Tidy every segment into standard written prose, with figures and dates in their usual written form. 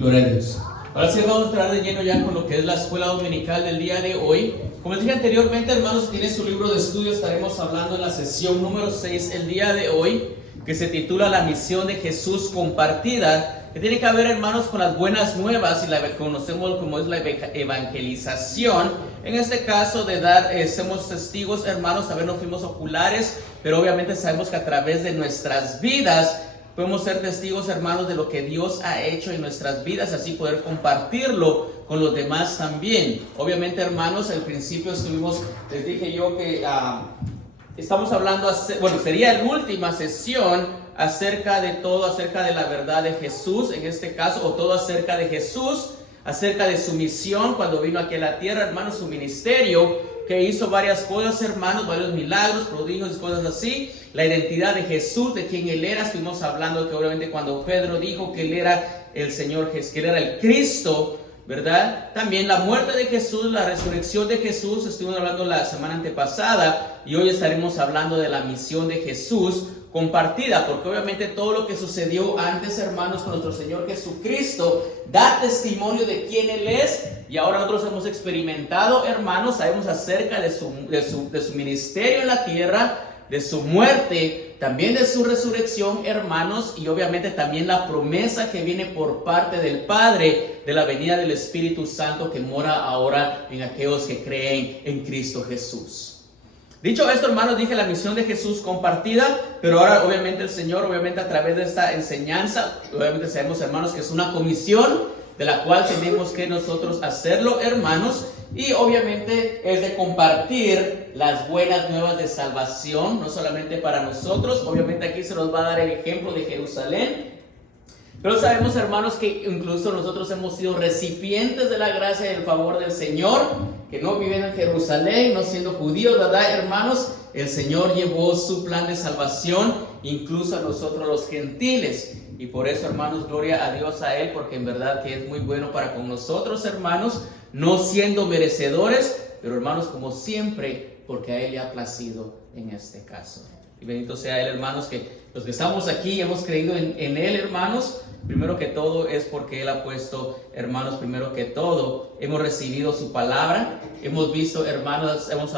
Gloria a Dios. Ahora sí vamos a entrar de lleno ya con lo que es la escuela dominical del día de hoy. Como les dije anteriormente, hermanos, si tienen su libro de estudio, estaremos hablando en la sesión número 6 el día de hoy, que se titula La misión de Jesús compartida, que tiene que ver, hermanos, con las buenas nuevas y la conocemos como es la evangelización. En este caso de dar, somos testigos, hermanos, a ver, no fuimos oculares, pero obviamente sabemos que a través de nuestras vidas podemos ser testigos, hermanos, de lo que Dios ha hecho en nuestras vidas, así poder compartirlo con los demás también. Obviamente, hermanos, al principio les dije yo que estamos hablando, sería la última sesión acerca de todo, acerca de la verdad de Jesús, en este caso, o todo acerca de Jesús, acerca de su misión cuando vino aquí a la tierra, hermanos, su ministerio, que hizo varias cosas, hermanos, varios milagros, prodigios y cosas así. La identidad de Jesús, de quién Él era, estuvimos hablando que obviamente cuando Pedro dijo que Él era el Señor, que Él era el Cristo, ¿verdad? También la muerte de Jesús, la resurrección de Jesús, estuvimos hablando la semana antepasada, y hoy estaremos hablando de la misión de Jesús compartida, porque obviamente todo lo que sucedió antes, hermanos, con nuestro Señor Jesucristo, da testimonio de quién Él es, y ahora nosotros hemos experimentado, hermanos, sabemos acerca de su ministerio en la tierra, de su muerte, también de su resurrección, hermanos, y obviamente también la promesa que viene por parte del Padre de la venida del Espíritu Santo que mora ahora en aquellos que creen en Cristo Jesús. Dicho esto, hermanos, dije la misión de Jesús compartida, pero ahora obviamente el Señor, obviamente a través de esta enseñanza, obviamente sabemos, hermanos, que es una comisión de la cual tenemos que nosotros hacerlo, hermanos, y obviamente es de compartir las buenas nuevas de salvación, no solamente para nosotros, obviamente aquí se nos va a dar el ejemplo de Jerusalén, pero sabemos, hermanos, que incluso nosotros hemos sido recipientes de la gracia y del favor del Señor, que no viven en Jerusalén, no siendo judíos, ¿verdad, hermanos? El Señor llevó su plan de salvación incluso a nosotros los gentiles. Y por eso, hermanos, gloria a Dios a Él, porque en verdad que es muy bueno para con nosotros, hermanos, no siendo merecedores, pero hermanos, como siempre, porque a Él le ha placido en este caso. Y bendito sea Él, hermanos, que los que estamos aquí hemos creído en Él, hermanos. Primero que todo es porque Él ha puesto, hermanos, primero que todo, hemos recibido su palabra, hemos visto, hermanos, hemos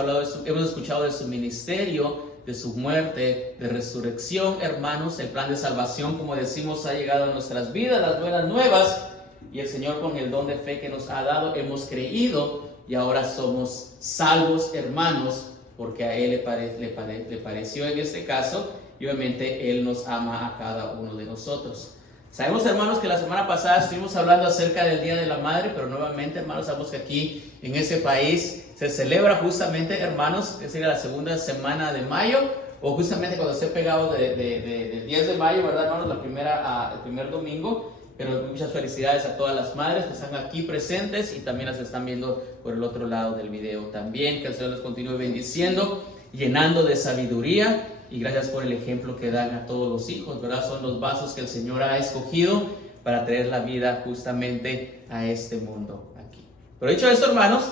escuchado de su ministerio, de su muerte, de resurrección, hermanos. El plan de salvación, como decimos, ha llegado a nuestras vidas, las buenas nuevas, y el Señor, con el don de fe que nos ha dado, hemos creído y ahora somos salvos, hermanos, porque a Él le pareció en este caso, y obviamente Él nos ama a cada uno de nosotros. Sabemos, hermanos, que la semana pasada estuvimos hablando acerca del Día de la Madre, pero nuevamente, hermanos, sabemos que aquí en ese país se celebra justamente, hermanos, es decir, la segunda semana de mayo, o justamente cuando esté pegado del 10 de mayo, ¿verdad, hermanos? El primer domingo. Pero muchas felicidades a todas las madres que están aquí presentes y también las están viendo por el otro lado del video también. Que el Señor les continúe bendiciendo, llenando de sabiduría, y gracias por el ejemplo que dan a todos los hijos, ¿verdad? Son los vasos que el Señor ha escogido para traer la vida justamente a este mundo aquí. Pero dicho esto, hermanos,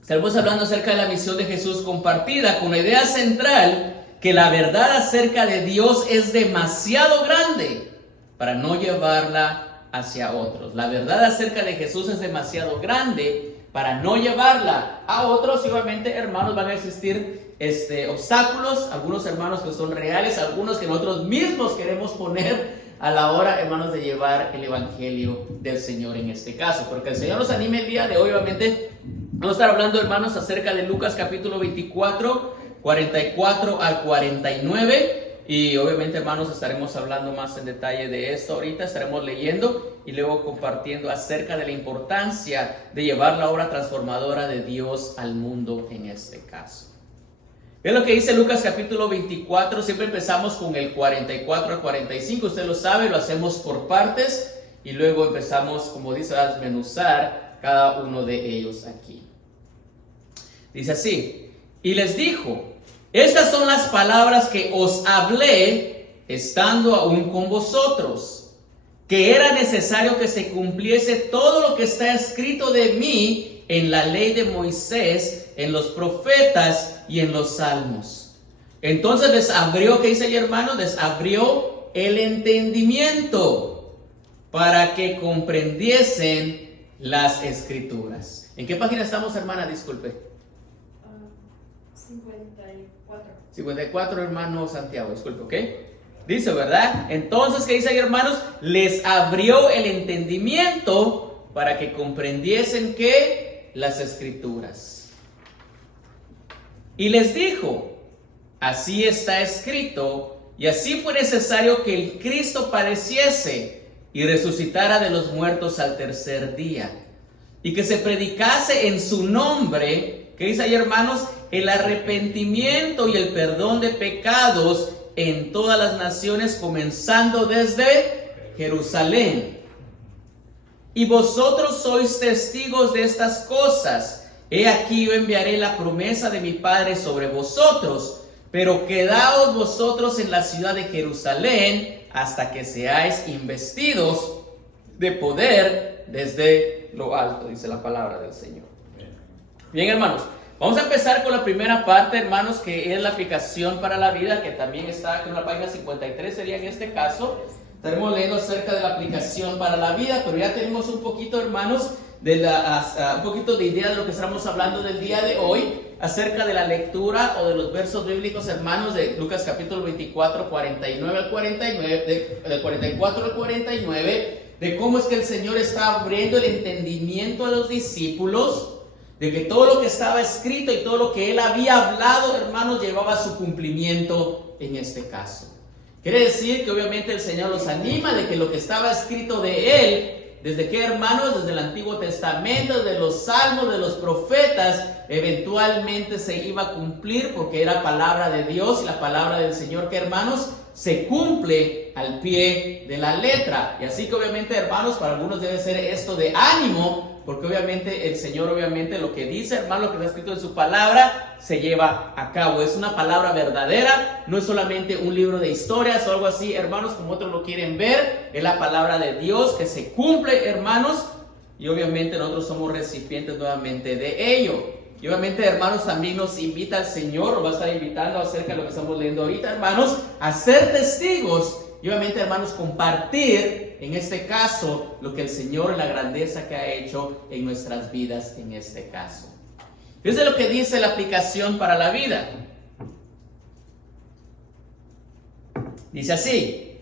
estaremos hablando acerca de la misión de Jesús compartida, con la idea central que la verdad acerca de Dios es demasiado grande para no llevarla hacia otros. La verdad acerca de Jesús es demasiado grande para no llevarla a otros. Y obviamente, hermanos, van a existir obstáculos, algunos, hermanos, que son reales, algunos que nosotros mismos queremos poner a la hora, hermanos, de llevar el evangelio del Señor en este caso. Porque el Señor nos anime el día de hoy. Obviamente vamos a estar hablando, hermanos, acerca de Lucas capítulo 24, 44 al 49. Y obviamente, hermanos, estaremos hablando más en detalle de esto ahorita. Estaremos leyendo y luego compartiendo acerca de la importancia de llevar la obra transformadora de Dios al mundo en este caso. Vean lo que dice Lucas capítulo 24. Siempre empezamos con el 44 al 45. Usted lo sabe, lo hacemos por partes. Y luego empezamos, como dice, a desmenuzar cada uno de ellos aquí. Dice así: y les dijo: estas son las palabras que os hablé estando aún con vosotros, que era necesario que se cumpliese todo lo que está escrito de mí en la ley de Moisés, en los profetas y en los salmos. Entonces les abrió, ¿qué dice ahí, hermano? Les abrió el entendimiento para que comprendiesen las Escrituras. ¿En qué página estamos, hermana? Disculpe. 54. 54, hermano Santiago, disculpe, ¿ok? Dice, ¿verdad? Entonces, ¿qué dice ahí, hermanos? Les abrió el entendimiento para que comprendiesen ¿qué? Las Escrituras. Y les dijo, así está escrito, y así fue necesario que el Cristo padeciese y resucitara de los muertos al tercer día, y que se predicase en su nombre, ¿qué dice ahí, hermanos? El arrepentimiento y el perdón de pecados en todas las naciones, comenzando desde Jerusalén. Y vosotros sois testigos de estas cosas. He aquí yo enviaré la promesa de mi Padre sobre vosotros, pero quedaos vosotros en la ciudad de Jerusalén hasta que seáis investidos de poder desde lo alto, dice la palabra del Señor. Bien, hermanos, vamos a empezar con la primera parte, hermanos, que es la aplicación para la vida, que también está aquí en la página 53, sería en este caso. Estaremos leyendo acerca de la aplicación para la vida, pero ya tenemos un poquito, hermanos, un poquito de idea de lo que estamos hablando del día de hoy, acerca de la lectura o de los versos bíblicos, hermanos, de Lucas capítulo 24, 49 al 49, del 44 al 49, de cómo es que el Señor está abriendo el entendimiento a los discípulos, de que todo lo que estaba escrito y todo lo que Él había hablado, hermanos, llevaba a su cumplimiento en este caso. Quiere decir que obviamente el Señor los anima de que lo que estaba escrito de Él, ¿desde qué, hermanos? Desde el Antiguo Testamento, de los Salmos, de los profetas, eventualmente se iba a cumplir porque era palabra de Dios y la palabra del Señor, que, hermanos, se cumple al pie de la letra. Y así que obviamente, hermanos, para algunos debe ser esto de ánimo, porque obviamente el Señor, obviamente lo que dice, hermano, lo que está escrito en su palabra, se lleva a cabo. Es una palabra verdadera, no es solamente un libro de historias o algo así, hermanos, como otros lo quieren ver. Es la palabra de Dios que se cumple, hermanos, y obviamente nosotros somos recipientes nuevamente de ello. Y obviamente, hermanos, también nos invita el Señor, nos va a estar invitando acerca de lo que estamos leyendo ahorita, hermanos, a ser testigos. Y obviamente, hermanos, compartir, en este caso, lo que el Señor, la grandeza que ha hecho en nuestras vidas en este caso. Fíjense lo que dice la aplicación para la vida. Dice así: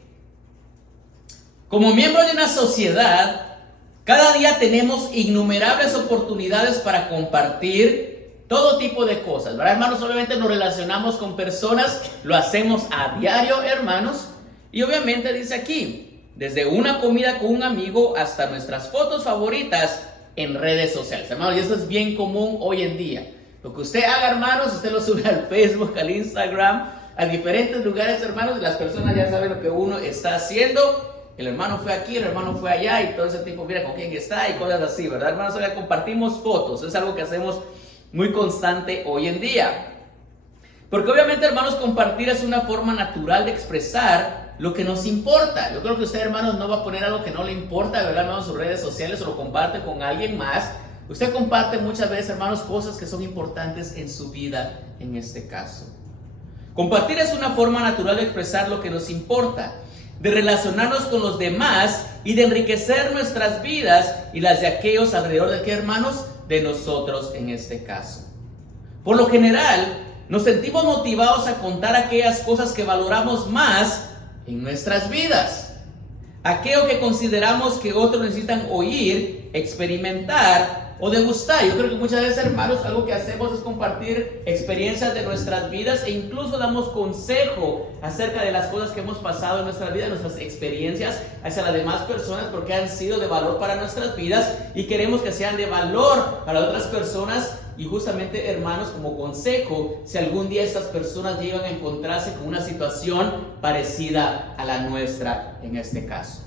como miembros de una sociedad, cada día tenemos innumerables oportunidades para compartir todo tipo de cosas, ¿verdad, hermanos? Obviamente nos relacionamos con personas, lo hacemos a diario, hermanos. Y obviamente dice aquí, desde una comida con un amigo hasta nuestras fotos favoritas en redes sociales, hermanos. Y eso es bien común hoy en día. Lo que usted haga, hermanos, usted lo sube al Facebook, al Instagram, a diferentes lugares, hermanos, y las personas ya saben lo que uno está haciendo. El hermano fue aquí, el hermano fue allá, y todo ese tipo, mira con quién está y cosas así, ¿verdad, hermanos? Hoy compartimos fotos, es algo que hacemos muy constante hoy en día. Porque obviamente, hermanos, compartir es una forma natural de expresar lo que nos importa. Yo creo que usted, hermanos, no va a poner algo que no le importa, ¿verdad, hermanos? En sus redes sociales o lo comparte con alguien más. Usted comparte muchas veces, hermanos, cosas que son importantes en su vida, en este caso. Compartir es una forma natural de expresar lo que nos importa, de relacionarnos con los demás y de enriquecer nuestras vidas y las de aquellos alrededor de qué, hermanos, de nosotros en este caso. Por lo general, nos sentimos motivados a contar aquellas cosas que valoramos más en nuestras vidas, aquello que consideramos que otros necesitan oír, experimentar o degustar. Yo creo que muchas veces, hermanos, algo que hacemos es compartir experiencias de nuestras vidas e incluso damos consejo acerca de las cosas que hemos pasado en nuestra vida, nuestras experiencias hacia las demás personas, porque han sido de valor para nuestras vidas y queremos que sean de valor para otras personas. Y justamente, hermanos, como consejo, si algún día estas personas llegan a encontrarse con una situación parecida a la nuestra en este caso,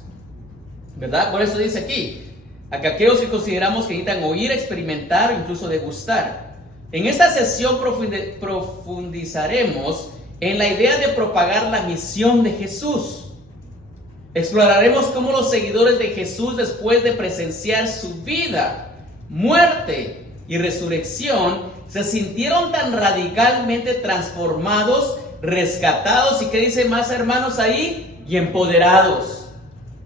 ¿verdad? Por eso dice aquí, a que aquellos que consideramos que necesitan oír, experimentar o incluso degustar. En esta sesión profundizaremos en la idea de propagar la misión de Jesús. Exploraremos cómo los seguidores de Jesús, después de presenciar su vida, muerte y resurrección, se sintieron tan radicalmente transformados, rescatados y, ¿qué dice más, hermanos, ahí? Y empoderados.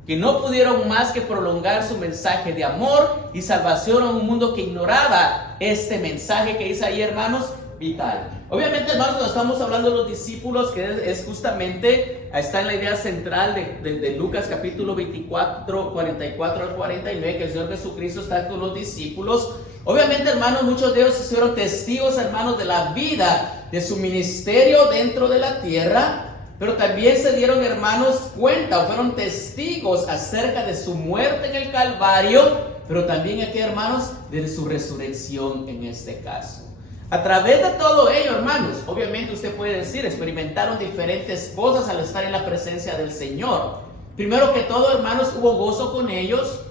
que no pudieron más que prolongar su mensaje de amor y salvación a un mundo que ignoraba este mensaje que dice ahí, hermanos, vital. Obviamente, hermanos, cuando estamos hablando de los discípulos, que es justamente, está en la idea central de Lucas capítulo 24, 44 al 49, que el Señor Jesucristo está con los discípulos. Obviamente, hermanos, muchos de ellos fueron testigos, hermanos, de la vida, de su ministerio dentro de la tierra, pero también se dieron, hermanos, cuenta o fueron testigos acerca de su muerte en el Calvario, pero también aquí, hermanos, de su resurrección en este caso. A través de todo ello, hermanos, obviamente usted puede decir, experimentaron diferentes cosas al estar en la presencia del Señor. Primero que todo, hermanos, hubo gozo con ellos,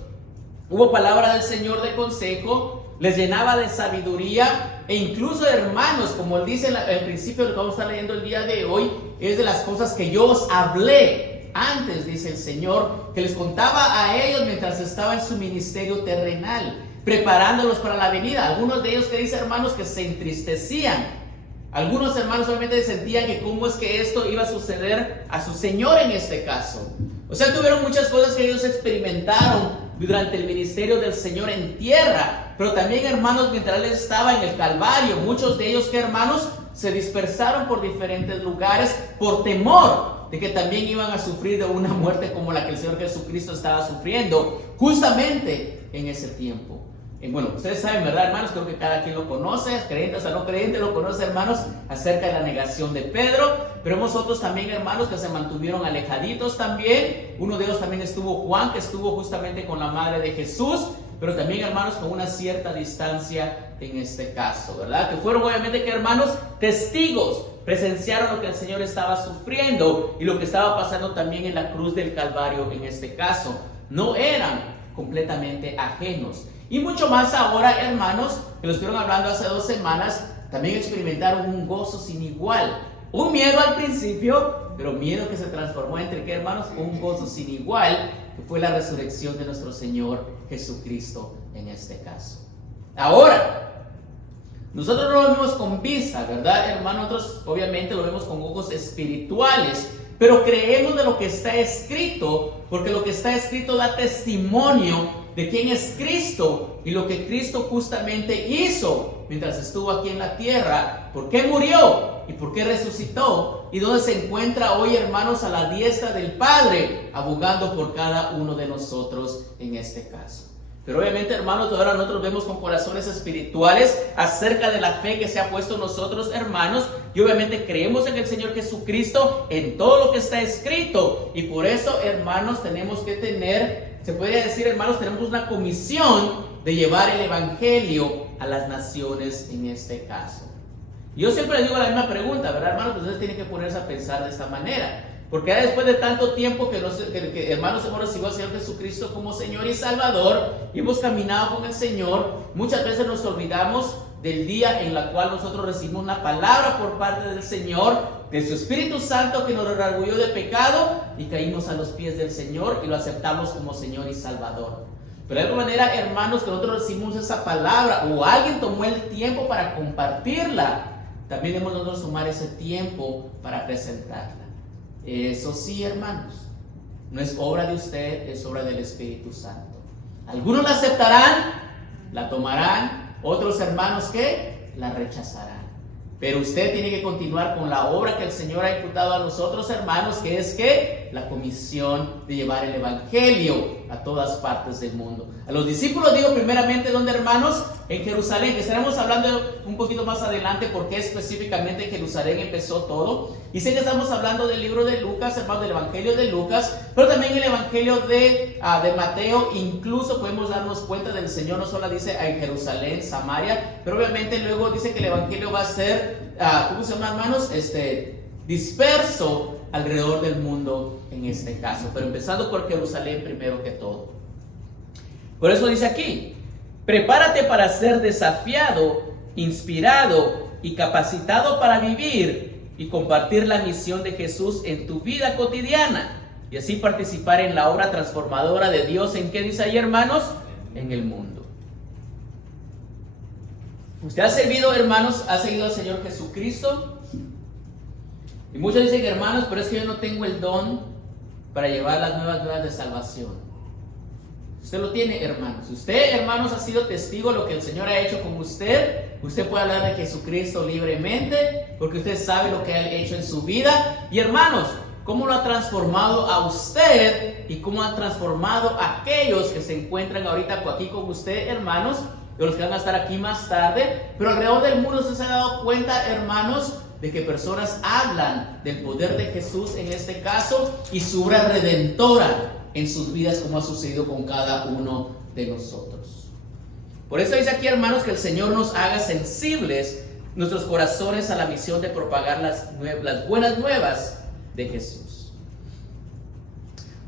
hubo palabra del Señor de consejo, les llenaba de sabiduría, e incluso, hermanos, como él dice al principio, lo que vamos a estar leyendo el día de hoy, es de las cosas que yo os hablé antes, dice el Señor, que les contaba a ellos mientras estaba en su ministerio terrenal, preparándolos para la venida. Algunos de ellos, que dice, hermanos, que se entristecían. Algunos hermanos solamente sentían que cómo es que esto iba a suceder a su Señor en este caso. O sea, tuvieron muchas cosas que ellos experimentaron durante el ministerio del Señor en tierra, pero también, hermanos, mientras Él estaba en el Calvario, muchos de ellos, que hermanos, se dispersaron por diferentes lugares por temor de que también iban a sufrir de una muerte como la que el Señor Jesucristo estaba sufriendo justamente en ese tiempo. Bueno, ustedes saben, ¿verdad, hermanos? Creo que cada quien lo conoce, creyentes o no creyentes lo conoce, hermanos, acerca de la negación de Pedro. Pero hemos otros también, hermanos, que se mantuvieron alejaditos también. Uno de ellos también estuvo Juan, que estuvo justamente con la madre de Jesús, pero también, hermanos, con una cierta distancia en este caso, ¿verdad? Que fueron, obviamente, que hermanos, testigos, presenciaron lo que el Señor estaba sufriendo y lo que estaba pasando también en la cruz del Calvario en este caso. No eran completamente ajenos. Y mucho más ahora, hermanos, que lo estuvieron hablando hace 2 semanas, también experimentaron un gozo sin igual. Un miedo al principio, pero miedo que se transformó entre, ¿qué, hermanos? Un gozo sin igual, que fue la resurrección de nuestro Señor Jesucristo en este caso. Ahora, nosotros no lo vemos con vista, ¿verdad, hermanos? Nosotros obviamente lo vemos con ojos espirituales, pero creemos de lo que está escrito, porque lo que está escrito da testimonio de quién es Cristo y lo que Cristo justamente hizo mientras estuvo aquí en la tierra, por qué murió y por qué resucitó, y dónde se encuentra hoy, hermanos, a la diestra del Padre, abogando por cada uno de nosotros en este caso. Pero obviamente, hermanos, ahora nosotros vemos con corazones espirituales acerca de la fe que se ha puesto en nosotros, hermanos, y obviamente creemos en el Señor Jesucristo, en todo lo que está escrito, y por eso, hermanos, tenemos que tener, se podría decir, hermanos, tenemos una comisión de llevar el Evangelio a las naciones en este caso. Yo siempre les digo la misma pregunta, ¿verdad, hermanos? Ustedes tienen que ponerse a pensar de esta manera. Porque ya después de tanto tiempo que hermanos hemos recibido al Señor Jesucristo como Señor y Salvador, y hemos caminado con el Señor, muchas veces nos olvidamos del día en el cual nosotros recibimos una palabra por parte del Señor, de su Espíritu Santo, que nos redarguyó de pecado, y caímos a los pies del Señor y lo aceptamos como Señor y Salvador. Pero de alguna manera, hermanos, que nosotros recibimos esa palabra, o alguien tomó el tiempo para compartirla, también debemos nosotros tomar ese tiempo para presentarla. Eso sí, hermanos, no es obra de usted, es obra del Espíritu Santo. Algunos la aceptarán, la tomarán, otros, hermanos, que la rechazarán. Pero usted tiene que continuar con la obra que el Señor ha imputado a nosotros, hermanos, que es que la comisión de llevar el Evangelio a todas partes del mundo. A los discípulos digo primeramente, ¿dónde, hermanos? En Jerusalén, que estaremos hablando un poquito más adelante porque específicamente en Jerusalén empezó todo. Y sé que estamos hablando del libro de Lucas, hermanos, del Evangelio de Lucas, pero también el Evangelio de Mateo. Incluso podemos darnos cuenta del Señor no solo dice en Jerusalén, Samaria, pero obviamente luego dice que el Evangelio va a ser, ¿cómo se llama, hermanos? Disperso alrededor del mundo en este caso, pero empezando por Jerusalén primero que todo. Por eso dice aquí, prepárate para ser desafiado, inspirado y capacitado para vivir y compartir la misión de Jesús en tu vida cotidiana y así participar en la obra transformadora de Dios. ¿En qué dice ahí, hermanos? En el mundo. ¿Usted ha servido, hermanos, ha seguido al Señor Jesucristo? Y muchos dicen, hermanos, pero es que yo no tengo el don para llevar las nuevas de salvación. Usted lo tiene, hermanos. Si usted, hermanos, ha sido testigo de lo que el Señor ha hecho con usted, usted puede hablar de Jesucristo libremente, porque usted sabe lo que Él ha hecho en su vida. Y hermanos, cómo lo ha transformado a usted y cómo ha transformado a aquellos que se encuentran ahorita aquí con usted, hermanos, de los que van a estar aquí más tarde. Pero alrededor del mundo usted se ha dado cuenta, hermanos, de que personas hablan del poder de Jesús en este caso y su obra redentora en sus vidas, como ha sucedido con cada uno de nosotros. Por eso dice aquí, hermanos, que el Señor nos haga sensibles nuestros corazones a la misión de propagar las buenas nuevas de Jesús.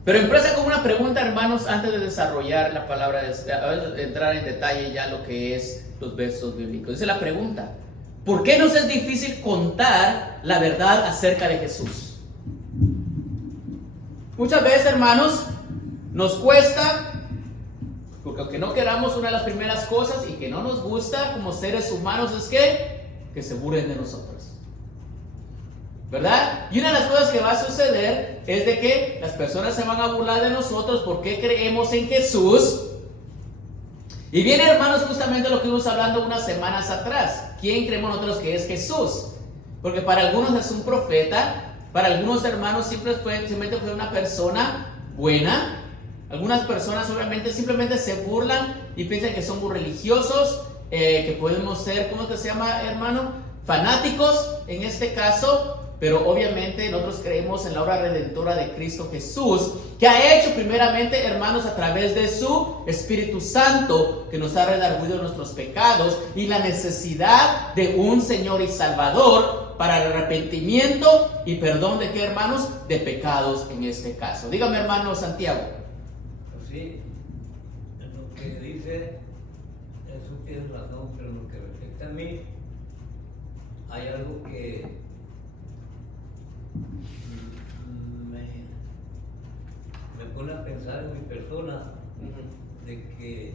Pero empieza con una pregunta, hermanos, antes de desarrollar la palabra, de entrar en detalle ya lo que es los versos bíblicos. Dice la pregunta: ¿por qué nos es difícil contar la verdad acerca de Jesús? Muchas veces, hermanos, nos cuesta, porque aunque no queramos, una de las primeras cosas y que no nos gusta como seres humanos es que se burlen de nosotros, ¿verdad? Y una de las cosas que va a suceder es de que las personas se van a burlar de nosotros porque creemos en Jesús. Y viene, hermanos, justamente lo que íbamos hablando unas semanas atrás. ¿Quién creemos nosotros que es Jesús? Porque para algunos es un profeta, para algunos, hermanos, simplemente fue una persona buena. Algunas personas obviamente simplemente se burlan y piensan que son muy religiosos, que podemos ser, ¿cómo se llama, hermano? Fanáticos en este caso. Pero obviamente nosotros creemos en la obra redentora de Cristo Jesús, que ha hecho primeramente, hermanos, a través de su Espíritu Santo, que nos ha redarguido nuestros pecados, y la necesidad de un Señor y Salvador para el arrepentimiento y perdón de qué, hermanos, de pecados en este caso. Dígame, hermano Santiago. Sí, en lo que dice, eso tiene razón, pero en lo que respecta a mí, hay algo que me pone a pensar en mi persona, de que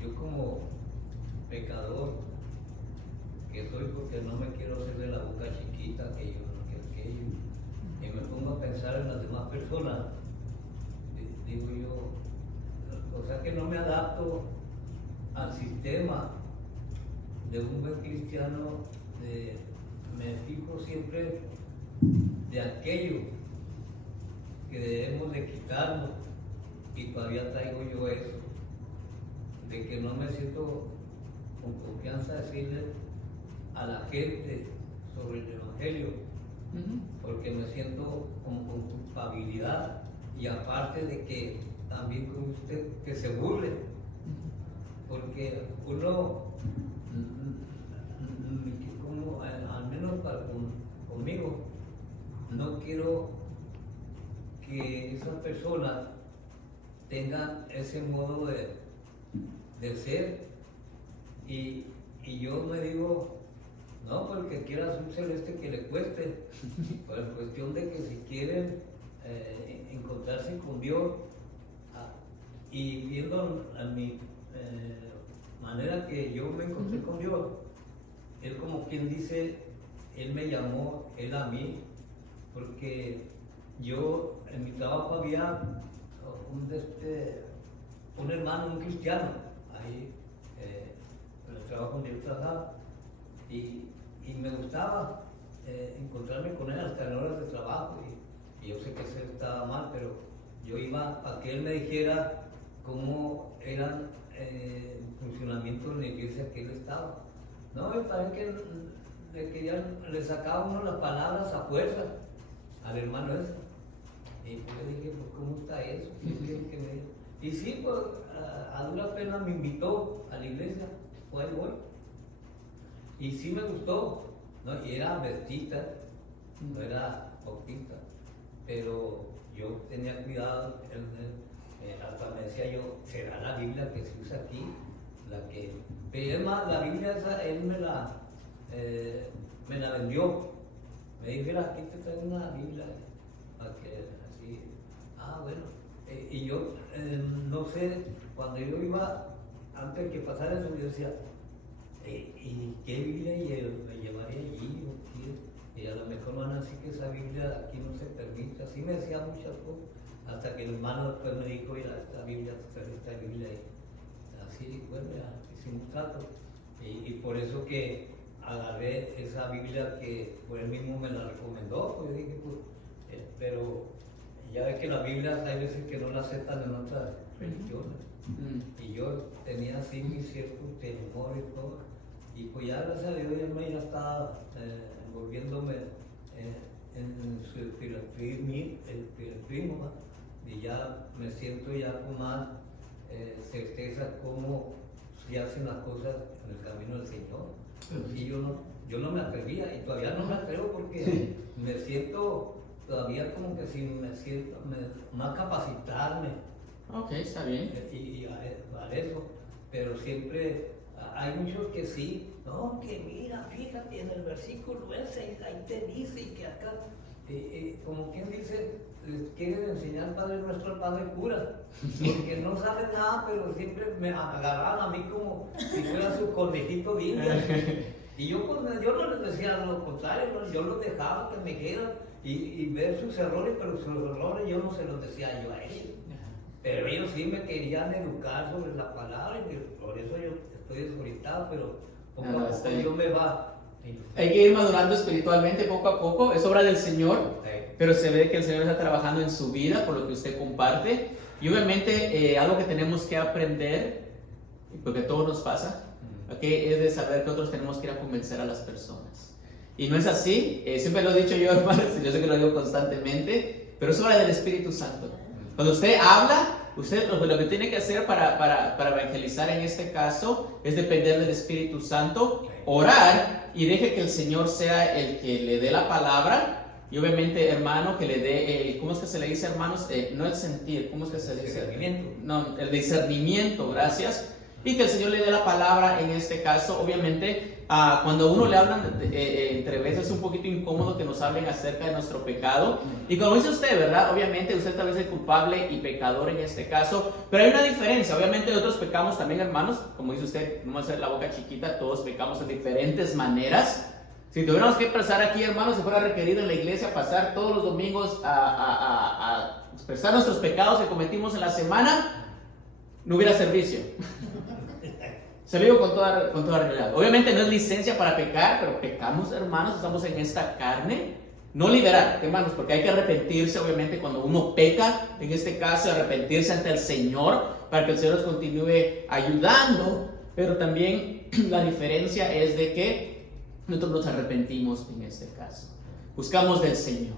yo como pecador que soy, porque no me quiero hacer de la boca chiquita, que yo no quiero aquello, y me pongo a pensar en las demás personas, digo yo, o sea que no me adapto al sistema de un buen cristiano, me fijo siempre de aquello que debemos de quitarnos, y todavía traigo yo eso, de que no me siento con confianza decirle a la gente sobre el Evangelio, porque me siento con culpabilidad, y aparte de que también con usted que se burle, porque uno, como, al menos conmigo, no quiero que esa persona tenga ese modo de ser, y yo me digo, no, porque quiera un celeste que le cueste, por cuestión de que si quieren encontrarse con Dios, y viendo a mi manera que yo me encontré con Dios, Él, como quien dice, Él me llamó, Él a mí, porque yo en mi trabajo había un hermano, un cristiano, ahí en el trabajo donde yo trabajaba, y me gustaba encontrarme con él hasta en horas de trabajo, y yo sé que eso estaba mal, pero yo iba a que él me dijera cómo era el funcionamiento en la iglesia que él estaba. No, y parece que ya le sacaba uno las palabras a fuerza al hermano ese. Y pues le dije, pues ¿cómo está eso? Y sí, pues a dura pena me invitó a la iglesia, pues ahí voy. Y sí me gustó, ¿no? Y era adventista, no era bautista, pero yo tenía cuidado, hasta me decía yo, ¿será la Biblia que se usa aquí? Pero es más, la Biblia esa, él me la vendió. Me dijo, mira, aquí te traigo una Biblia, para que así, bueno. Y yo, no sé, cuando yo iba, antes de que pasara eso, yo decía, ¿y qué Biblia me llevaré allí? y a lo mejor van a decir que esa Biblia aquí no se permite. Así me decía muchas cosas, hasta que el hermano después me dijo, mira, esta Biblia ahí. Así, bueno, ya hicimos trato. Y por eso que agarré esa Biblia que por él mismo me la recomendó, pues dije, pues, pero ya ves que las Biblias hay veces que no las aceptan en otras religiones. Y yo tenía así mi cierto temor y todo. Y pues ya gracias a Dios ya estaba envolviéndome en su espiritismo, ¿va? Y ya me siento ya con más certeza cómo se hacen las cosas en el camino del Señor. Pero sí, yo no me atrevía y todavía no me atrevo porque me siento todavía como que si me siento más capacitarme. Ok, está bien. Y a eso, pero siempre hay muchos que sí, no, que mira, fíjate en el versículo ese, ahí te dice y que acá, como quien dice, les quieren enseñar Padre Nuestro al Padre Cura, porque no saben nada, pero siempre me agarraban a mí como si fuera su conejito de India. Y yo no les decía lo contrario, yo los dejaba que me dijeran y ver sus errores, pero sus errores yo no se los decía yo a ellos. Pero ellos sí me querían educar sobre la palabra y por eso yo estoy desorientado, pero poco a poco yo me va. Hay que ir madurando espiritualmente poco a poco, es obra del Señor, pero se ve que el Señor está trabajando en su vida por lo que usted comparte. Y obviamente algo que tenemos que aprender, porque todo nos pasa, ¿okay? Es de saber que nosotros tenemos que ir a convencer a las personas. Y no es así, siempre lo he dicho yo, hermanos, yo sé que lo digo constantemente, pero es obra del Espíritu Santo. Cuando usted habla, usted lo que tiene que hacer para evangelizar en este caso es depender del Espíritu Santo, orar y deje que el Señor sea el que le dé la palabra y obviamente, hermano, que le dé el, ¿cómo es que se le dice, hermanos? No el sentir, ¿cómo es que se le dice? Discernimiento. No, el discernimiento, gracias. Y que el Señor le dé la palabra en este caso. Obviamente, cuando uno le hablan, entre veces es un poquito incómodo que nos hablen acerca de nuestro pecado. Y como dice usted, ¿verdad? Obviamente usted tal vez es culpable y pecador en este caso. Pero hay una diferencia. Obviamente nosotros pecamos también, hermanos. Como dice usted, no vamos a hacer la boca chiquita. Todos pecamos de diferentes maneras. Si tuviéramos que expresar aquí, hermanos, si fuera requerido en la iglesia pasar todos los domingos a expresar nuestros pecados que cometimos en la semana, no hubiera servicio. Se lo digo con toda realidad. Obviamente no es licencia para pecar, pero pecamos, hermanos, estamos en esta carne. No liberar, hermanos, porque hay que arrepentirse, obviamente, cuando uno peca, en este caso, arrepentirse ante el Señor, para que el Señor nos continúe ayudando. Pero también la diferencia es de que nosotros nos arrepentimos en este caso. Buscamos del Señor.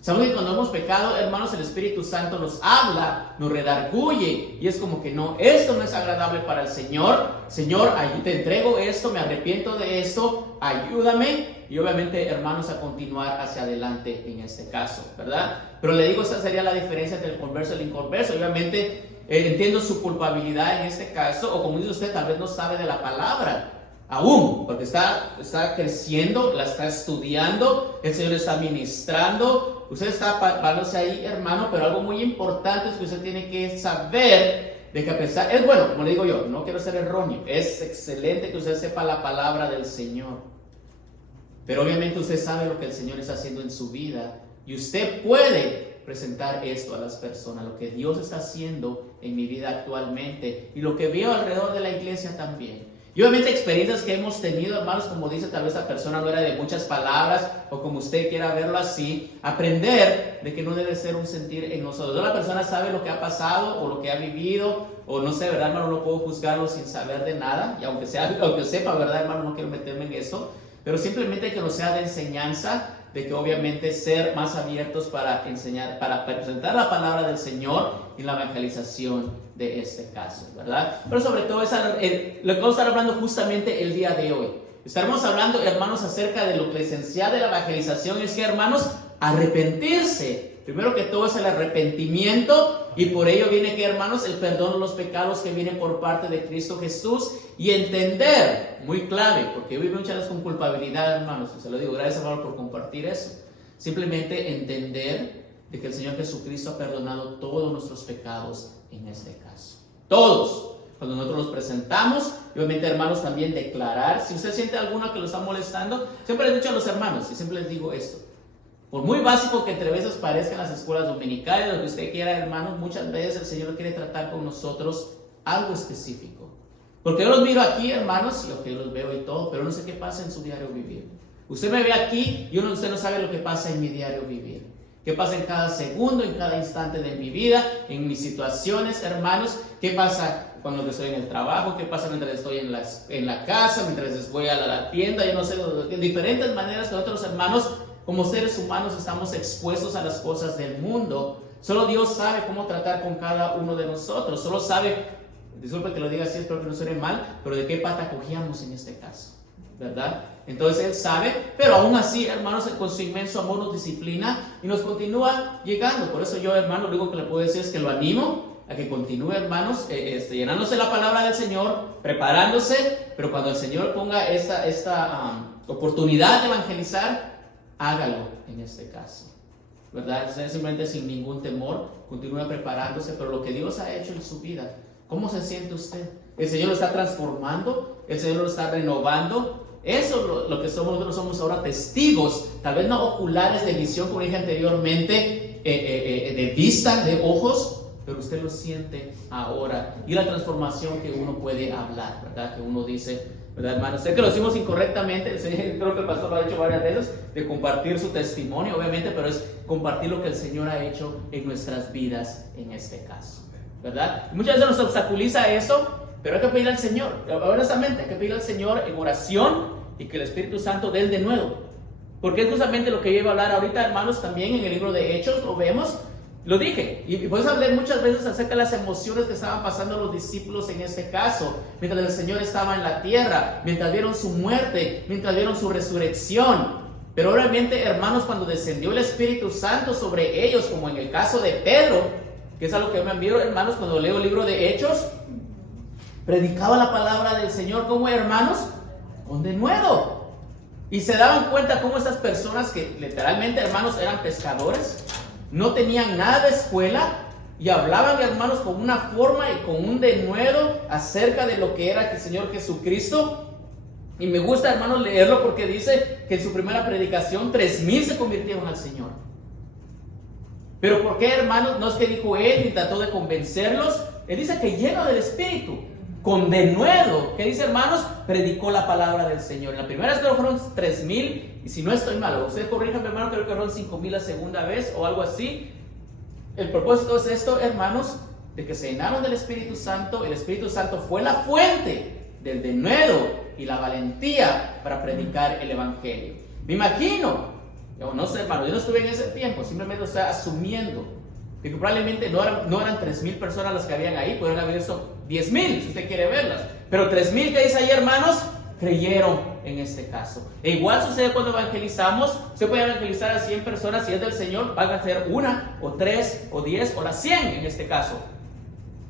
Sabemos que cuando hemos pecado, hermanos, el Espíritu Santo nos habla, nos redarguye y es como que no, esto no es agradable para el Señor. Señor, te entrego esto, me arrepiento de esto, ayúdame. Y obviamente, hermanos, a continuar hacia adelante en este caso, ¿verdad? Pero le digo, esa sería la diferencia entre el converso y el inconverso. Obviamente, entiendo su culpabilidad en este caso, o como dice usted, tal vez no sabe de la palabra aún, porque está creciendo, la está estudiando, el Señor está ministrando, usted está parándose ahí, hermano, pero algo muy importante es que usted tiene que saber de que a pesar, es bueno, como le digo yo, no quiero ser erróneo, es excelente que usted sepa la palabra del Señor, pero obviamente usted sabe lo que el Señor está haciendo en su vida y usted puede presentar esto a las personas, lo que Dios está haciendo en mi vida actualmente y lo que veo alrededor de la iglesia también. Y obviamente experiencias que hemos tenido, hermanos, como dice, tal vez la persona no era de muchas palabras, o como usted quiera verlo así, aprender de que no debe ser un sentir en nosotros. La persona sabe lo que ha pasado, o lo que ha vivido, o no sé, ¿verdad, hermano? No puedo juzgarlo sin saber de nada, y aunque sepa, ¿verdad, hermano? No quiero meterme en eso, pero simplemente que nos sea de enseñanza, de que obviamente ser más abiertos para enseñar, para presentar la palabra del Señor y la evangelización de este caso, ¿verdad? Pero sobre todo es lo que vamos a estar hablando justamente el día de hoy. Estaremos hablando, hermanos, acerca de lo esencial de la evangelización, es que, hermanos, arrepentirse. Primero que todo es el arrepentimiento y por ello viene que, hermanos, el perdón de los pecados que viene por parte de Cristo Jesús y entender, muy clave, porque yo vivo muchas veces con culpabilidad, hermanos, se lo digo, gracias, hermano, por compartir eso. Simplemente entender de que el Señor Jesucristo ha perdonado todos nuestros pecados en este caso. Todos. cuando nosotros los presentamos. Y obviamente, hermanos, también declarar. Si usted siente alguno que lo está molestando, siempre les he dicho a los hermanos, y siempre les digo esto. Por muy básico que entre veces parezcan las escuelas dominicales, lo que usted quiera, hermanos, muchas veces el Señor quiere tratar con nosotros algo específico. Porque yo los miro aquí, hermanos, y yo los veo y todo, pero no sé qué pasa en su diario vivir. Usted me ve aquí y usted no sabe lo que pasa en mi diario vivir. ¿Qué pasa en cada segundo, en cada instante de mi vida, en mis situaciones, hermanos? ¿Qué pasa cuando estoy en el trabajo? ¿Qué pasa mientras estoy en la casa, mientras voy a la tienda? Yo no sé, de diferentes maneras que nosotros, hermanos, como seres humanos, estamos expuestos a las cosas del mundo. Solo Dios sabe cómo tratar con cada uno de nosotros. Solo sabe, disculpe que lo diga así, espero que no suene mal, pero de qué pata cogíamos en este caso, ¿verdad? Entonces Él sabe, pero aún así, hermanos, con su inmenso amor nos disciplina y nos continúa llegando. Por eso yo, hermano, lo único que le puedo decir es que lo animo a que continúe, hermanos, llenándose la palabra del Señor, preparándose, pero cuando el Señor ponga esta oportunidad de evangelizar, hágalo en este caso, ¿verdad? Simplemente sin ningún temor, continúe preparándose, pero lo que Dios ha hecho en su vida, ¿cómo se siente usted? El Señor lo está transformando, el Señor lo está renovando. Eso es lo que somos, nosotros somos ahora testigos, tal vez no oculares de visión, como dije anteriormente, de vista, de ojos, pero usted lo siente ahora. Y la transformación que uno puede hablar, ¿verdad? Que uno dice, ¿verdad, hermano? Sé que lo hicimos incorrectamente, creo que el pastor lo ha dicho varias veces, de compartir su testimonio, obviamente, pero es compartir lo que el Señor ha hecho en nuestras vidas en este caso, ¿verdad? Y muchas veces nos obstaculiza eso, pero hay que pedir al Señor, honestamente, hay que pedir al Señor en oración y que el Espíritu Santo dé el de nuevo. Porque es justamente lo que yo iba a hablar ahorita, hermanos, también en el libro de Hechos, lo vemos, lo dije, y por eso hablé muchas veces acerca de las emociones que estaban pasando los discípulos en este caso, mientras el Señor estaba en la tierra, mientras vieron su muerte, mientras vieron su resurrección. Pero obviamente, hermanos, cuando descendió el Espíritu Santo sobre ellos, como en el caso de Pedro, que es algo que yo me admiro, hermanos, cuando leo el libro de Hechos, predicaba la palabra del Señor como hermanos, con denuedo. Y se daban cuenta cómo estas personas que literalmente, hermanos, eran pescadores, no tenían nada de escuela y hablaban, hermanos, con una forma y con un denuedo acerca de lo que era el Señor Jesucristo. Y me gusta, hermanos, leerlo porque dice que en su primera predicación 3,000 se convirtieron al Señor. Pero ¿por qué, hermanos? No es que dijo él y trató de convencerlos. Él dice que lleno del Espíritu, con denuedo, ¿qué dice, hermanos? Predicó la palabra del Señor. En la primera vez fueron 3,000, y si no estoy mal, usted corríjame, hermano, creo que fueron 5,000 la segunda vez o algo así. El propósito es esto, hermanos, de que se llenaron del Espíritu Santo. El Espíritu Santo fue la fuente del denuedo y la valentía para predicar el Evangelio. Me imagino, yo no sé, hermano, yo no estuve en ese tiempo, simplemente estoy asumiendo que probablemente no eran 3,000 personas las que habían ahí, pudieron haber visto 10,000, si usted quiere verlas. Pero 3,000 que dice ahí, hermanos, creyeron en este caso. E igual sucede cuando evangelizamos. Se puede evangelizar a 100 personas, si es del Señor, van a ser 1, o 3, o 10, o las 100 en este caso.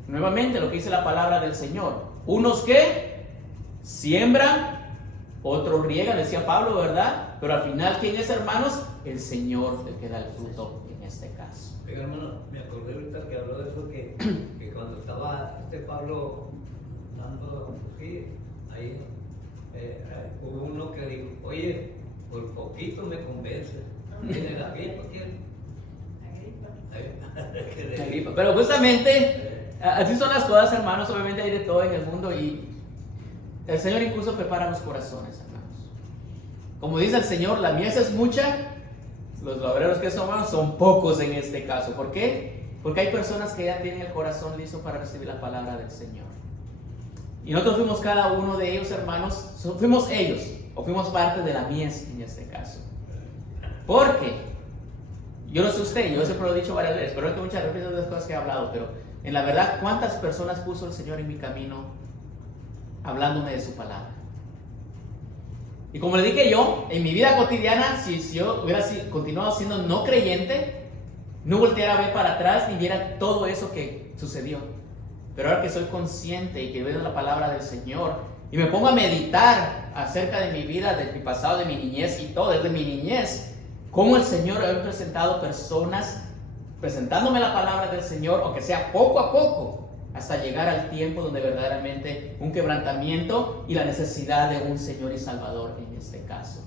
Nuevamente lo que dice la palabra del Señor. Unos que siembran, otros riegan, decía Pablo, ¿verdad? Pero al final, ¿quién es, hermanos? El Señor el que da el fruto en este caso. Oiga, hermano, me acordé ahorita que habló de eso, que cuando estaba Pablo dando, sí, ahí, hubo uno que dijo, oye, por poquito me convence. ¿Quién era? ¿Quién? Agripa. Pero justamente, así son las cosas, hermanos. Obviamente hay de todo en el mundo y el Señor incluso prepara los corazones, hermanos. Como dice el Señor, la mies es mucha, los obreros que son pocos en este caso. ¿Por qué? Porque hay personas que ya tienen el corazón listo para recibir la palabra del Señor. Y nosotros fuimos cada uno de ellos, hermanos. Fuimos ellos, o fuimos parte de la mies en este caso. Porque yo no sé usted, yo siempre lo he dicho varias veces, pero que muchas veces de las cosas que he hablado, pero en la verdad, ¿cuántas personas puso el Señor en mi camino hablándome de su palabra? Y como le dije yo, en mi vida cotidiana, si yo hubiera continuado siendo no creyente, no volteara a ver para atrás ni viera todo eso que sucedió. Pero ahora que soy consciente y que veo la palabra del Señor y me pongo a meditar acerca de mi vida, de mi pasado, de mi niñez y todo, desde mi niñez, cómo el Señor ha presentado personas presentándome la palabra del Señor, aunque sea poco a poco, hasta llegar al tiempo donde verdaderamente un quebrantamiento y la necesidad de un Señor y Salvador en este caso.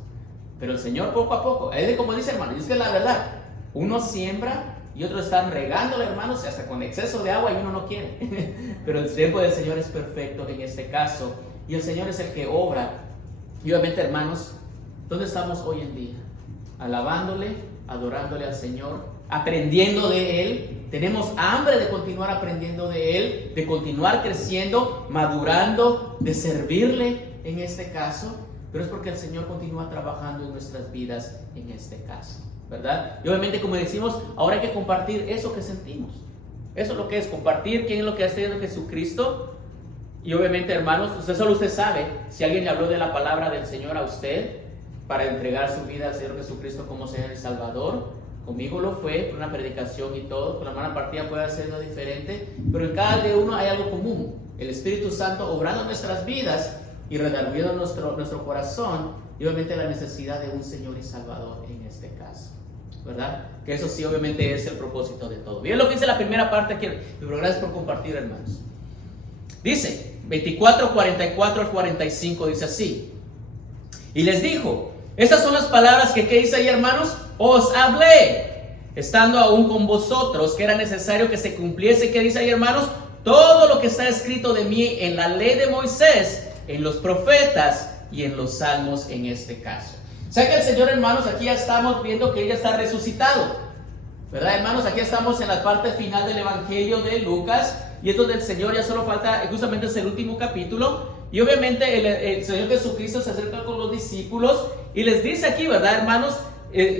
Pero el Señor poco a poco, es como dice hermano, y es que la verdad, uno siembra y otros están regándole, hermanos, y hasta con exceso de agua y uno no quiere. Pero el tiempo del Señor es perfecto en este caso, y el Señor es el que obra. Y obviamente, hermanos, ¿dónde estamos hoy en día? Alabándole, adorándole al Señor, aprendiendo de Él. Tenemos hambre de continuar aprendiendo de Él, de continuar creciendo, madurando, de servirle en este caso. Pero es porque el Señor continúa trabajando en nuestras vidas en este caso, ¿verdad? Y obviamente, como decimos, ahora hay que compartir eso que sentimos. Eso es lo que es compartir, quién es lo que ha sido Jesucristo. Y obviamente, hermanos, usted sabe si alguien le habló de la palabra del Señor a usted para entregar su vida al Señor Jesucristo como Señor y Salvador. Conmigo lo fue, por una predicación y todo. Con la hermana partida puede hacerlo diferente, pero en cada de uno hay algo común: el Espíritu Santo obrando en nuestras vidas y redarguyendo nuestro corazón, y obviamente la necesidad de un Señor y Salvador en este caso, ¿verdad? Que eso sí, obviamente, es el propósito de todo. Miren lo que dice la primera parte aquí, pero gracias por compartir, hermanos. Dice 24, 44 al 45, dice así: y les dijo, estas son las palabras que dice ahí, hermanos, os hablé, estando aún con vosotros, que era necesario que se cumpliese, ¿qué dice ahí, hermanos? Todo lo que está escrito de mí en la ley de Moisés, en los profetas y en los salmos en este caso. O sea que el Señor, hermanos, aquí ya estamos viendo que Él ya está resucitado, ¿verdad, hermanos? Aquí estamos en la parte final del Evangelio de Lucas, y es donde el Señor ya solo falta, justamente es el último capítulo, y obviamente el Señor Jesucristo se acerca con los discípulos y les dice aquí, ¿verdad, hermanos?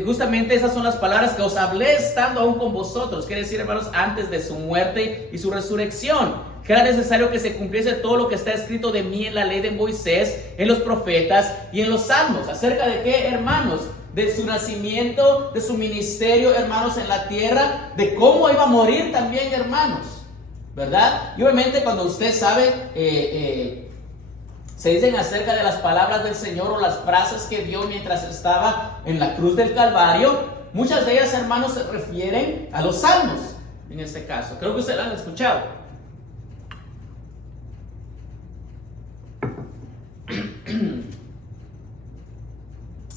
Justamente esas son las palabras que os hablé estando aún con vosotros. Quiere decir, hermanos, antes de su muerte y su resurrección, que era necesario que se cumpliese todo lo que está escrito de mí en la ley de Moisés, en los profetas y en los salmos. ¿Acerca de qué, hermanos? De su nacimiento, de su ministerio, hermanos, en la tierra, de cómo iba a morir también, hermanos, ¿verdad? Y obviamente cuando usted sabe, se dicen acerca de las palabras del Señor o las frases que dio mientras estaba en la cruz del Calvario, muchas de ellas, hermanos, se refieren a los salmos, en este caso. Creo que ustedes lo han escuchado.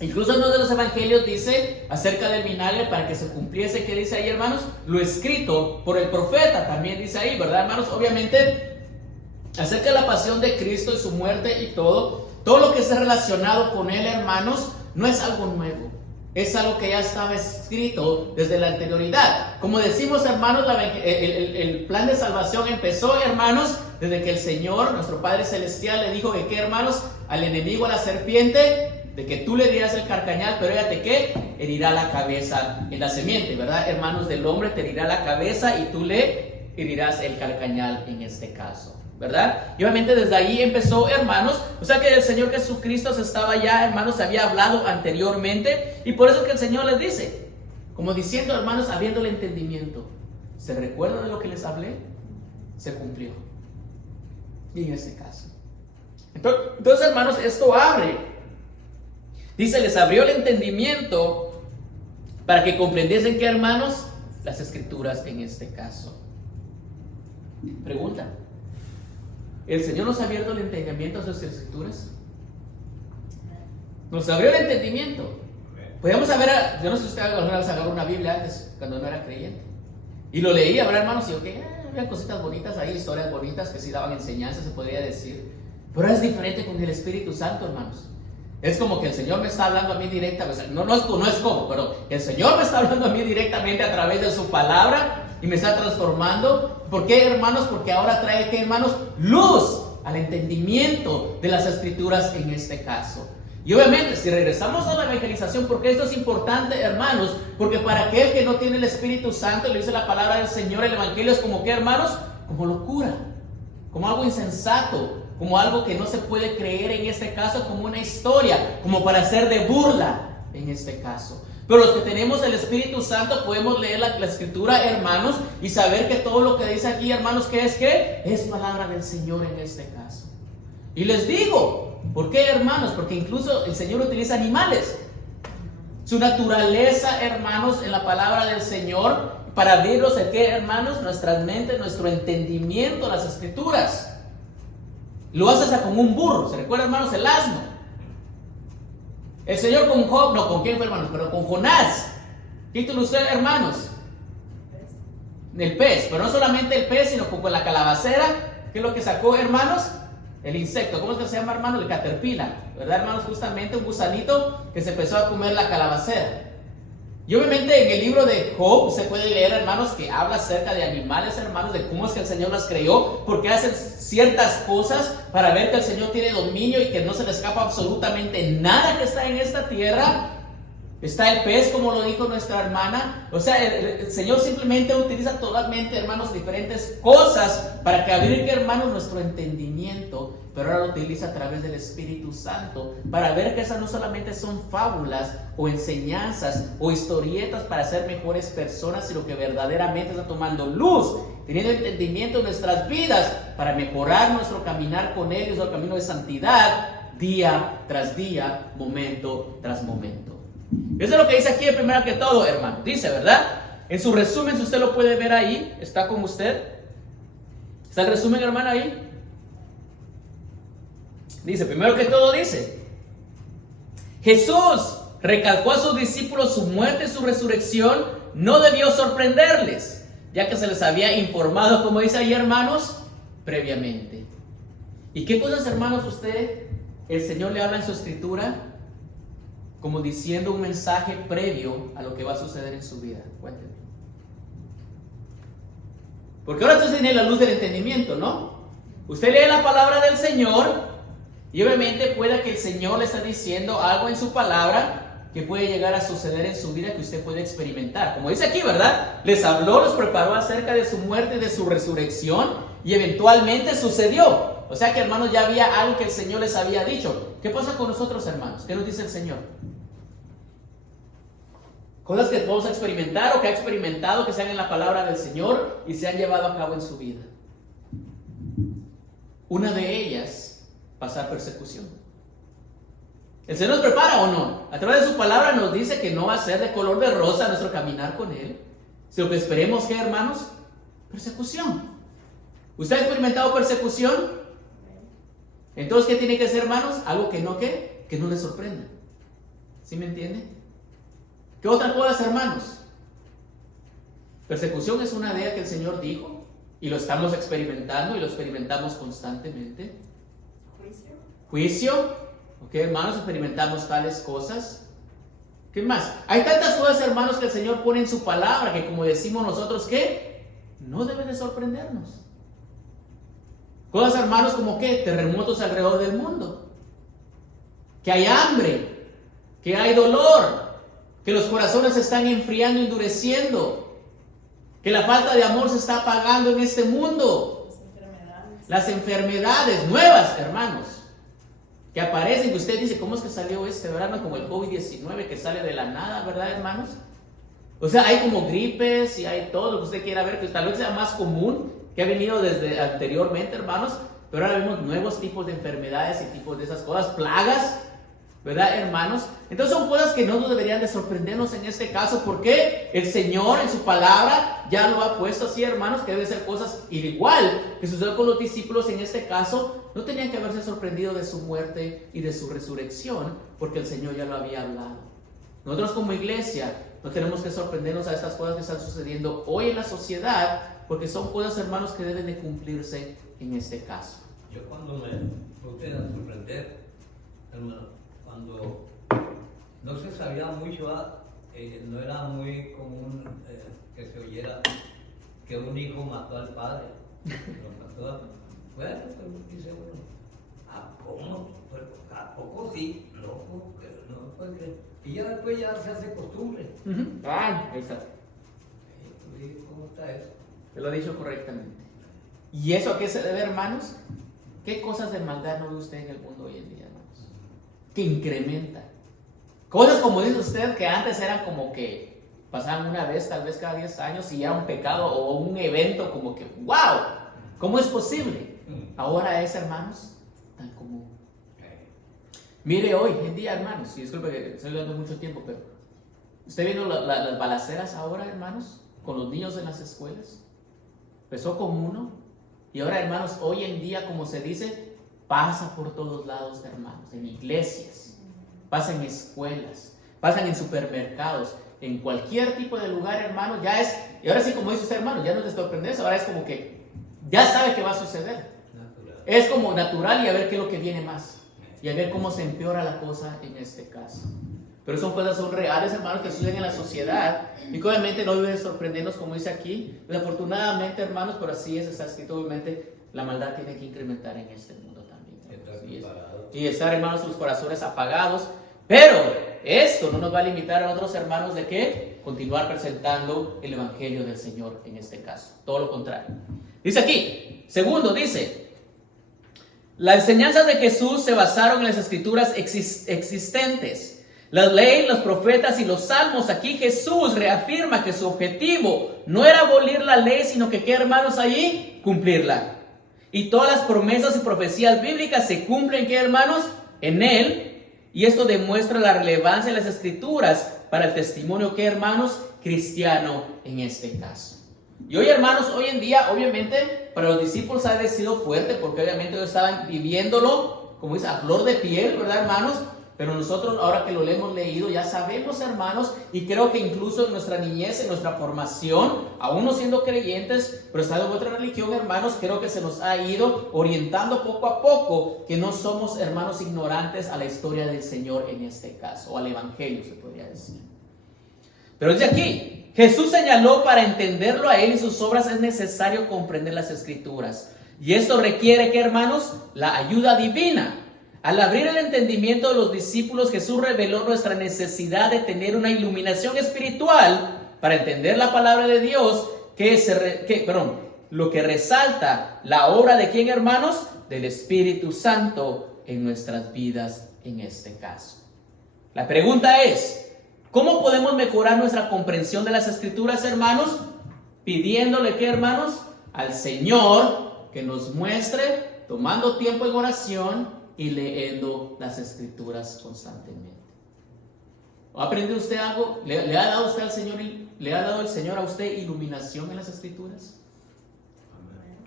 Incluso en uno de los evangelios dice acerca del vinagre para que se cumpliese, ¿qué dice ahí, hermanos? Lo escrito por el profeta, también dice ahí, ¿verdad, hermanos? Obviamente, acerca de la pasión de Cristo y su muerte y todo lo que está relacionado con Él, hermanos, no es algo nuevo. Es algo que ya estaba escrito desde la anterioridad. Como decimos, hermanos, el plan de salvación empezó, hermanos, desde que el Señor, nuestro Padre Celestial, le dijo que, ¿qué, hermanos? Al enemigo, a la serpiente, de que tú le herirás el carcañal, pero fíjate que herirá la cabeza en la semiente, ¿verdad? Hermanos, del hombre te herirá la cabeza y tú le herirás el carcañal en este caso, ¿verdad? Y obviamente desde ahí empezó, hermanos. O sea que el Señor Jesucristo se estaba ya, hermanos, se había hablado anteriormente, y por eso que el Señor les dice, como diciendo, hermanos, habiendo el entendimiento, ¿se recuerdan de lo que les hablé? Se cumplió. Y en este caso, entonces, hermanos, esto abre. Dice, les abrió el entendimiento para que comprendiesen, ¿qué, hermanos? Las escrituras en este caso. Pregunta: ¿el Señor nos ha abierto el entendimiento a sus escrituras? Nos abrió el entendimiento. Podríamos saber, yo no sé si usted alguna vez agarró una Biblia antes, cuando no era creyente, y lo leía, ¿verdad, hermanos? Y yo, había cositas bonitas ahí, historias bonitas que sí daban enseñanza, se podría decir. Pero es diferente con el Espíritu Santo, hermanos. Es como que el Señor me está hablando a mí directamente, no es como, pero el Señor me está hablando a mí directamente a través de su palabra y me está transformando. ¿Por qué, hermanos? Porque ahora trae, ¿qué, hermanos? Luz al entendimiento de las escrituras en este caso. Y obviamente, si regresamos a la evangelización, porque esto es importante, hermanos, porque para aquel que no tiene el Espíritu Santo, le dice la palabra del Señor, el evangelio es como, ¿qué, hermanos? Como locura, como algo insensato, como algo que no se puede creer en este caso, como una historia, como para hacer de burla en este caso. Pero los que tenemos el Espíritu Santo podemos leer la escritura, hermanos, y saber que todo lo que dice aquí, hermanos, ¿qué es? ¿Qué? Es palabra del Señor en este caso. Y les digo, ¿por qué, hermanos? Porque incluso el Señor utiliza animales. Su naturaleza, hermanos, en la palabra del Señor, para abrirnos, ¿qué, hermanos? Nuestras mentes, nuestro entendimiento a las Escrituras. Lo haces hasta con un burro. ¿Se recuerda, hermanos, el asno? El Señor con Job, no, ¿con quién fue, hermanos? Pero con Jonás. ¿Qué hizo usted, hermanos? El pez, pero no solamente el pez, sino con la calabacera. ¿Qué es lo que sacó, hermanos? El insecto. ¿Cómo es que se llama, hermanos? El caterpillar, ¿verdad, hermanos? Justamente un gusanito que se empezó a comer la calabacera. Y obviamente en el libro de Job se puede leer, hermanos, que habla acerca de animales, hermanos, de cómo es que el Señor las creó, porque hacen ciertas cosas para ver que el Señor tiene dominio y que no se le escapa absolutamente nada que está en esta tierra. Está el pez, como lo dijo nuestra hermana. O sea, el Señor simplemente utiliza totalmente, hermanos, diferentes cosas para que abrir, hermanos, nuestro entendimiento. Pero ahora lo utiliza a través del Espíritu Santo para ver que esas no solamente son fábulas o enseñanzas o historietas para ser mejores personas, sino que verdaderamente está tomando luz, teniendo entendimiento en nuestras vidas para mejorar nuestro caminar con Él, nuestro camino de santidad, día tras día, momento tras momento. Eso es lo que dice aquí, primero que todo, hermano. Dice, ¿verdad? En su resumen, si usted lo puede ver ahí, está con usted. ¿Está el resumen, hermano, ahí? Dice, primero que todo dice, Jesús recalcó a sus discípulos su muerte y su resurrección no debió sorprenderles, ya que se les había informado, como dice ahí, hermanos, previamente. ¿Y qué cosas, hermanos, el Señor le habla en su escritura? Como diciendo un mensaje previo a lo que va a suceder en su vida. Cuéntenme. Porque ahora usted tiene la luz del entendimiento, ¿no? Usted lee la palabra del Señor y obviamente puede que el Señor le está diciendo algo en su palabra que puede llegar a suceder en su vida que usted puede experimentar. Como dice aquí, ¿verdad? Les habló, los preparó acerca de su muerte y de su resurrección y eventualmente sucedió. O sea que, hermanos, ya había algo que el Señor les había dicho. ¿Qué pasa con nosotros, hermanos? ¿Qué nos dice el Señor? Cosas que podemos experimentar o que ha experimentado, que sean en la palabra del Señor y se han llevado a cabo en su vida. Una de ellas, pasar persecución. ¿El Señor nos prepara o no? A través de su palabra nos dice que no va a ser de color de rosa nuestro caminar con Él, sino que esperemos que, hermanos, persecución. ¿Usted ha experimentado persecución? Entonces, ¿qué tiene que hacer, hermanos? Algo que no le sorprenda. ¿Sí me entiende? ¿Qué otra cosa, hermanos? Persecución es una idea que el Señor dijo y lo estamos experimentando y lo experimentamos constantemente. Juicio. Ok, hermanos, experimentamos tales cosas. ¿Qué más? Hay tantas cosas, hermanos, que el Señor pone en su palabra que, como decimos nosotros, ¿qué? No deben de sorprendernos. Cosas, hermanos, como ¿qué? Terremotos alrededor del mundo. Que hay hambre. Que hay dolor. Que los corazones se están enfriando, endureciendo. Que la falta de amor se está apagando en este mundo. Las enfermedades nuevas, hermanos, que aparecen, que usted dice, ¿cómo es que salió ¿verdad? Como el COVID-19 que sale de la nada, ¿verdad, hermanos? O sea, hay como gripes y hay todo lo que usted quiera ver, que tal vez sea más común, que ha venido desde anteriormente, hermanos, pero ahora vemos nuevos tipos de enfermedades y tipos de esas cosas, plagas, ¿verdad, hermanos? Entonces son cosas que no nos deberían de sorprendernos en este caso, porque el Señor en su palabra ya lo ha puesto así, hermanos, que deben ser cosas igual que sucedió con los discípulos en este caso. No tenían que haberse sorprendido de su muerte y de su resurrección, porque el Señor ya lo había hablado. Nosotros como iglesia no tenemos que sorprendernos a estas cosas que están sucediendo hoy en la sociedad, porque son cosas, hermanos, que deben de cumplirse en este caso. Yo cuando me puse a sorprender, hermano, cuando no se sabía mucho, no era muy común que se oyera que un hijo mató al padre. Lo mató. Bueno, pues dice uno, ¿a poco sí? Loco, no puede creer. Y ya después ya se hace costumbre. Exacto. ¿Cómo está eso? Te lo he dicho correctamente. ¿Y eso a qué se debe, hermanos? ¿Qué cosas de maldad no ve usted en el mundo hoy en día, hermanos? Que incrementa. Cosas como dice usted que antes eran como que pasaban una vez, tal vez cada 10 años y era un pecado o un evento como que, ¡wow! ¿Cómo es posible? Ahora es, hermanos, tan común. Mire hoy en día, hermanos, y disculpe que estoy hablando mucho tiempo, pero ¿usted viendo las balaceras ahora, hermanos? con los niños en las escuelas. Empezó con uno y ahora, hermanos, hoy en día, como se dice, pasa por todos lados, hermanos, en iglesias, pasa en escuelas, pasan en supermercados, en cualquier tipo de lugar, hermanos. Ya es, y ahora sí, como dice usted, hermano, ya no te sorprendes, ahora es como que ya sabe que va a suceder. Natural. Es como natural, y a ver qué es lo que viene más, y a ver cómo se empeora la cosa en este caso. Pero son cosas, son reales, hermanos, que suceden en la sociedad y que obviamente no deben sorprendernos, como dice aquí. Desafortunadamente, hermanos, pero así es, está escrito. Obviamente la maldad tiene que incrementar en este mundo también. Y estar, hermanos, sus corazones apagados. Pero esto no nos va a limitar a otros hermanos de que continuar presentando el evangelio del Señor en este caso. Todo lo contrario. Dice aquí, segundo, dice: las enseñanzas de Jesús se basaron en las escrituras existentes. La ley, los profetas y los salmos. Aquí Jesús reafirma que su objetivo no era abolir la ley, sino que, ¿qué, hermanos, allí? Cumplirla. Y todas las promesas y profecías bíblicas se cumplen, ¿qué, hermanos? En Él. Y esto demuestra la relevancia de las escrituras para el testimonio, ¿qué, hermanos? Cristiano en este caso. Y hoy, hermanos, hoy en día, obviamente, para los discípulos ha sido fuerte, porque obviamente ellos estaban viviéndolo, como dice, a flor de piel, ¿verdad, hermanos? Pero nosotros, ahora que lo hemos leído, ya sabemos, hermanos, y creo que incluso en nuestra niñez, en nuestra formación, aún no siendo creyentes, pero estando en otra religión, hermanos, creo que se nos ha ido orientando poco a poco que no somos, hermanos, ignorantes a la historia del Señor en este caso, o al Evangelio, se podría decir. Pero dice aquí, Jesús señaló: para entenderlo a Él y sus obras es necesario comprender las Escrituras. Y esto requiere, ¿qué, hermanos? La ayuda divina. Al abrir el entendimiento de los discípulos, Jesús reveló nuestra necesidad de tener una iluminación espiritual para entender la palabra de Dios, lo que resalta la obra de ¿quién, hermanos? Del Espíritu Santo en nuestras vidas en este caso. La pregunta es: ¿cómo podemos mejorar nuestra comprensión de las Escrituras, hermanos? Pidiéndole, ¿qué, hermanos? Al Señor que nos muestre, tomando tiempo en oración y leyendo las Escrituras constantemente. ¿Ha aprendido usted algo? ¿Le ha dado usted al Señor, le ha dado el Señor a usted iluminación en las Escrituras? Amén.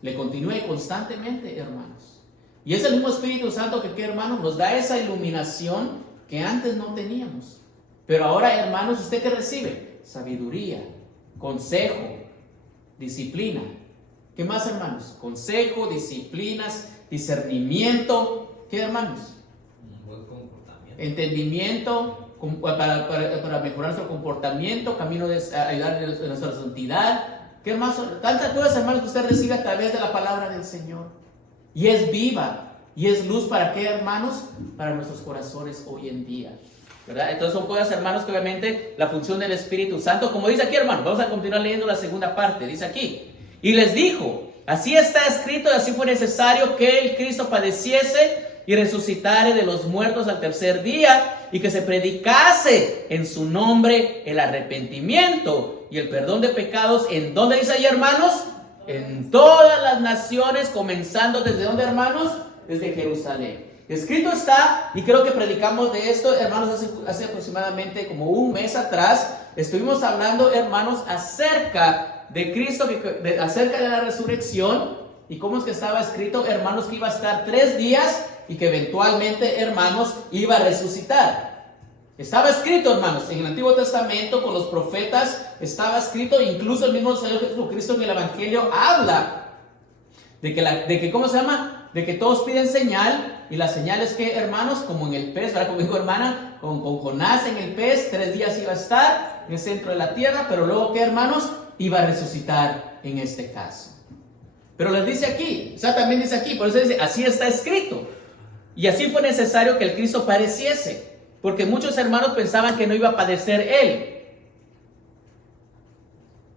Le continúe constantemente, hermanos. Y es el mismo Espíritu Santo que, hermanos, nos da esa iluminación que antes no teníamos. Pero ahora, hermanos, ¿usted qué recibe? Sabiduría, consejo, disciplina. ¿Qué más, hermanos? Consejo, disciplinas, discernimiento. ¿Qué, hermanos? Un buen comportamiento. Entendimiento para mejorar nuestro comportamiento, camino de ayudar en nuestra santidad. ¿Qué más? Tantas cosas, hermanos, que usted recibe a través de la palabra del Señor. Y es viva. Y es luz para ¿qué, hermanos? Para nuestros corazones hoy en día, ¿verdad? Entonces son cosas, hermanos, que obviamente la función del Espíritu Santo, como dice aquí, hermanos, vamos a continuar leyendo la segunda parte. Dice aquí: y les dijo: así está escrito, y así fue necesario que el Cristo padeciese y resucitare de los muertos al tercer día, y que se predicase en su nombre el arrepentimiento y el perdón de pecados. ¿En dónde dice ahí, hermanos? En todas las naciones, comenzando desde ¿dónde, hermanos? Desde Jerusalén. Escrito está, y creo que predicamos de esto, hermanos, hace aproximadamente como un mes atrás. Estuvimos hablando, hermanos, acerca de Cristo, acerca de la resurrección, y cómo es que estaba escrito, hermanos, que iba a estar 3 días y que eventualmente, hermanos, iba a resucitar. Estaba escrito, hermanos, en el Antiguo Testamento con los profetas, estaba escrito, incluso el mismo Señor Jesucristo en el Evangelio habla de que ¿cómo se llama? De que todos piden señal, y la señal es que, hermanos, como en el pez, ¿verdad? Como dijo hermana, con Jonás en el pez, 3 días iba a estar en el centro de la tierra, pero luego, ¿qué, hermanos? Iba a resucitar en este caso. Pero les dice aquí, o sea, también dice aquí, por eso dice: así está escrito. Y así fue necesario que el Cristo padeciese, porque muchos hermanos pensaban que no iba a padecer Él,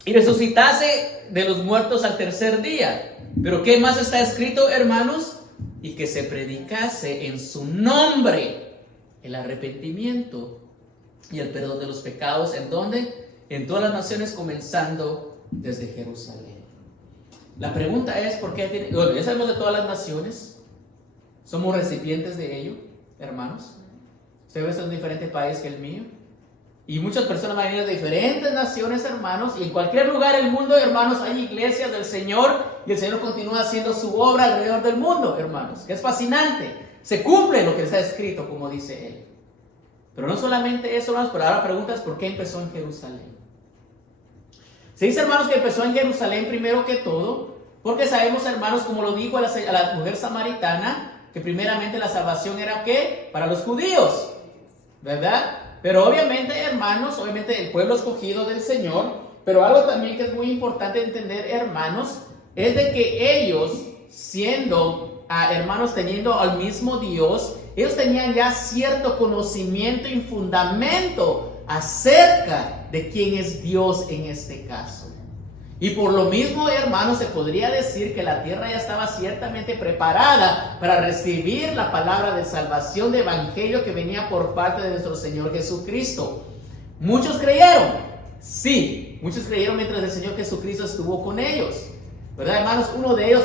y resucitase de los muertos al tercer día. Pero ¿qué más está escrito, hermanos? Y que se predicase en su nombre el arrepentimiento y el perdón de los pecados. ¿En dónde? En todas las naciones, comenzando desde Jerusalén. La pregunta es, ¿por qué bueno, ya sabemos de todas las naciones. Somos recipientes de ello, hermanos. Ustedes son un diferente país que el mío. Y muchas personas van a venir de diferentes naciones, hermanos, y en cualquier lugar del mundo, hermanos, hay iglesias del Señor, y el Señor continúa haciendo su obra alrededor del mundo, hermanos, que es fascinante. Se cumple lo que está escrito, como dice Él. Pero no solamente eso, hermanos, pero ahora preguntas, ¿por qué empezó en Jerusalén? Se dice, hermanos, que empezó en Jerusalén primero que todo, porque sabemos, hermanos, como lo dijo a la mujer samaritana, que primeramente la salvación era, ¿qué? Para los judíos, ¿verdad? Pero obviamente, hermanos, obviamente el pueblo escogido del Señor, pero algo también que es muy importante entender, hermanos, es de que ellos, siendo, hermanos, teniendo al mismo Dios, ellos tenían ya cierto conocimiento y fundamento acerca de quién es Dios en este caso. Y por lo mismo, hermanos, se podría decir que la tierra ya estaba ciertamente preparada para recibir la palabra de salvación, de evangelio que venía por parte de nuestro Señor Jesucristo. Muchos creyeron, sí, muchos creyeron mientras el Señor Jesucristo estuvo con ellos, ¿verdad, hermanos? Uno de ellos,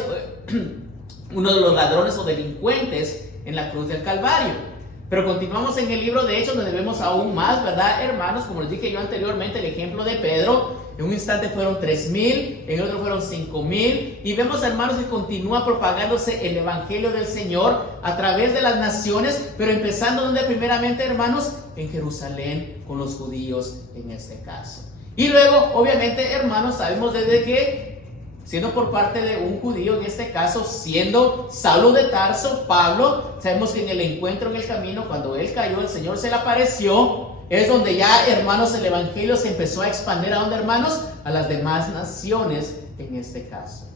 uno de los ladrones o delincuentes en la cruz del Calvario. Pero continuamos en el libro de Hechos, donde vemos aún más, ¿verdad, hermanos? Como les dije yo anteriormente, el ejemplo de Pedro. En un instante fueron 3,000, en otro fueron 5,000. Y vemos, hermanos, que continúa propagándose el evangelio del Señor a través de las naciones, pero empezando donde primeramente, hermanos, en Jerusalén, con los judíos en este caso. Y luego, obviamente, hermanos, sabemos desde que, siendo por parte de un judío, en este caso, siendo Saulo de Tarso, Pablo, sabemos que en el encuentro en el camino, cuando él cayó, el Señor se le apareció. Es donde ya, hermanos, el evangelio se empezó a expandir. ¿A dónde, hermanos? A las demás naciones en este caso,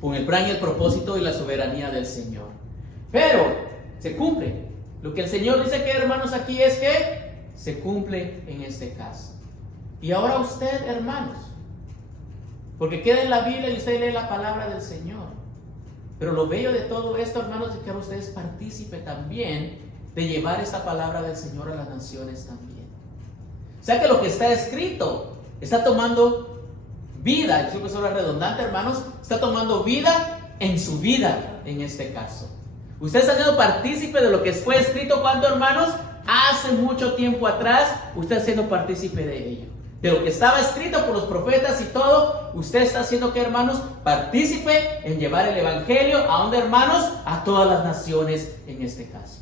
con el plan y el propósito y la soberanía del Señor. Pero se cumple lo que el Señor dice, que, hermanos, aquí es que se cumple en este caso. Y ahora usted, hermanos, porque queda en la Biblia y usted lee la palabra del Señor, pero lo bello de todo esto, hermanos, es que ahora usted es partícipe también de llevar esta palabra del Señor a las naciones también. O sea que lo que está escrito está tomando vida. Yo soy una redundante, hermanos, está tomando vida en su vida en este caso. Usted está siendo partícipe de lo que fue escrito, cuando, hermanos, hace mucho tiempo atrás, usted está siendo partícipe de ello. De lo que estaba escrito por los profetas y todo, usted está siendo, ¿qué, hermanos? Partícipe en llevar el evangelio a dónde, hermanos, a todas las naciones en este caso.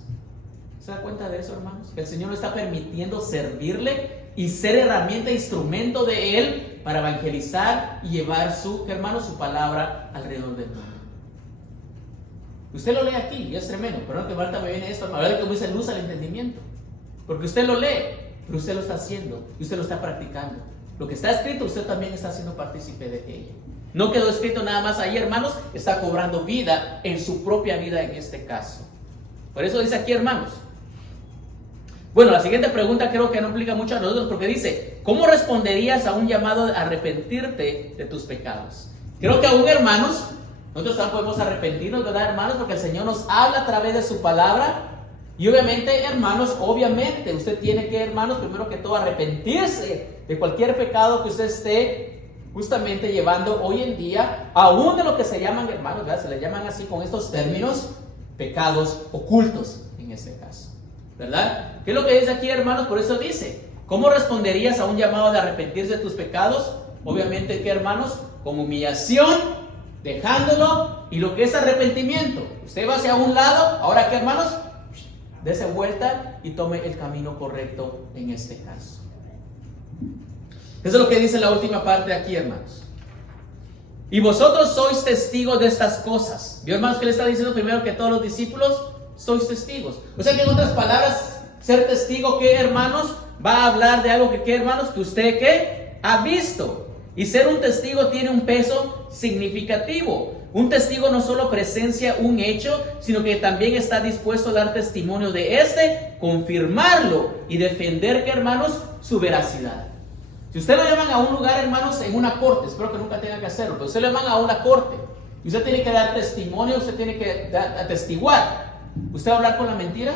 ¿Se da cuenta de eso, hermanos? Que el Señor nos está permitiendo servirle y ser herramienta, instrumento de Él para evangelizar y llevar su, hermanos, su palabra alrededor del mundo. Usted lo lee aquí y es tremendo. Perdón que ahorita me viene esto, a ver cómo dice luz al entendimiento. Porque usted lo lee, pero usted lo está haciendo y usted lo está practicando. Lo que está escrito, usted también está siendo partícipe de ello. No quedó escrito nada más ahí, hermanos, está cobrando vida en su propia vida en este caso. Por eso dice aquí, hermanos. Bueno, la siguiente pregunta creo que no implica mucho a nosotros, porque dice, ¿cómo responderías a un llamado a arrepentirte de tus pecados? Creo que aún, hermanos, nosotros también podemos arrepentirnos, ¿verdad, hermanos? Porque el Señor nos habla a través de su palabra. Y obviamente, hermanos, obviamente usted tiene que, hermanos, primero que todo arrepentirse de cualquier pecado que usted esté justamente llevando hoy en día, aún de lo que se llaman, hermanos, ¿verdad? Se le llaman así con estos términos, pecados ocultos en este caso, ¿verdad? ¿Qué es lo que dice aquí, hermanos? Por eso dice, ¿cómo responderías a un llamado de arrepentirse de tus pecados? Obviamente, ¿qué, hermanos? Con humillación, dejándolo, y lo que es arrepentimiento. Usted va hacia un lado, ahora, ¿qué, hermanos? Dese vuelta y tome el camino correcto en este caso. Eso es lo que dice la última parte aquí, hermanos. Y vosotros sois testigos de estas cosas. ¿Vio, hermanos, que le está diciendo primero que todos los discípulos? Sois testigos. O sea que, en otras palabras, ser testigo, ¿qué, hermanos? Va a hablar de algo que, ¿qué, hermanos? Que usted, ¿qué? Ha visto. Y ser un testigo tiene un peso significativo. Un testigo no solo presencia un hecho, sino que también está dispuesto a dar testimonio de este, confirmarlo y defender, ¿qué, hermanos? Su veracidad. Si usted lo llaman a un lugar, hermanos, en una corte, espero que nunca tenga que hacerlo, pero usted lo llaman a una corte y usted tiene que dar testimonio, usted tiene que atestiguar. ¿Usted va a hablar con la mentira?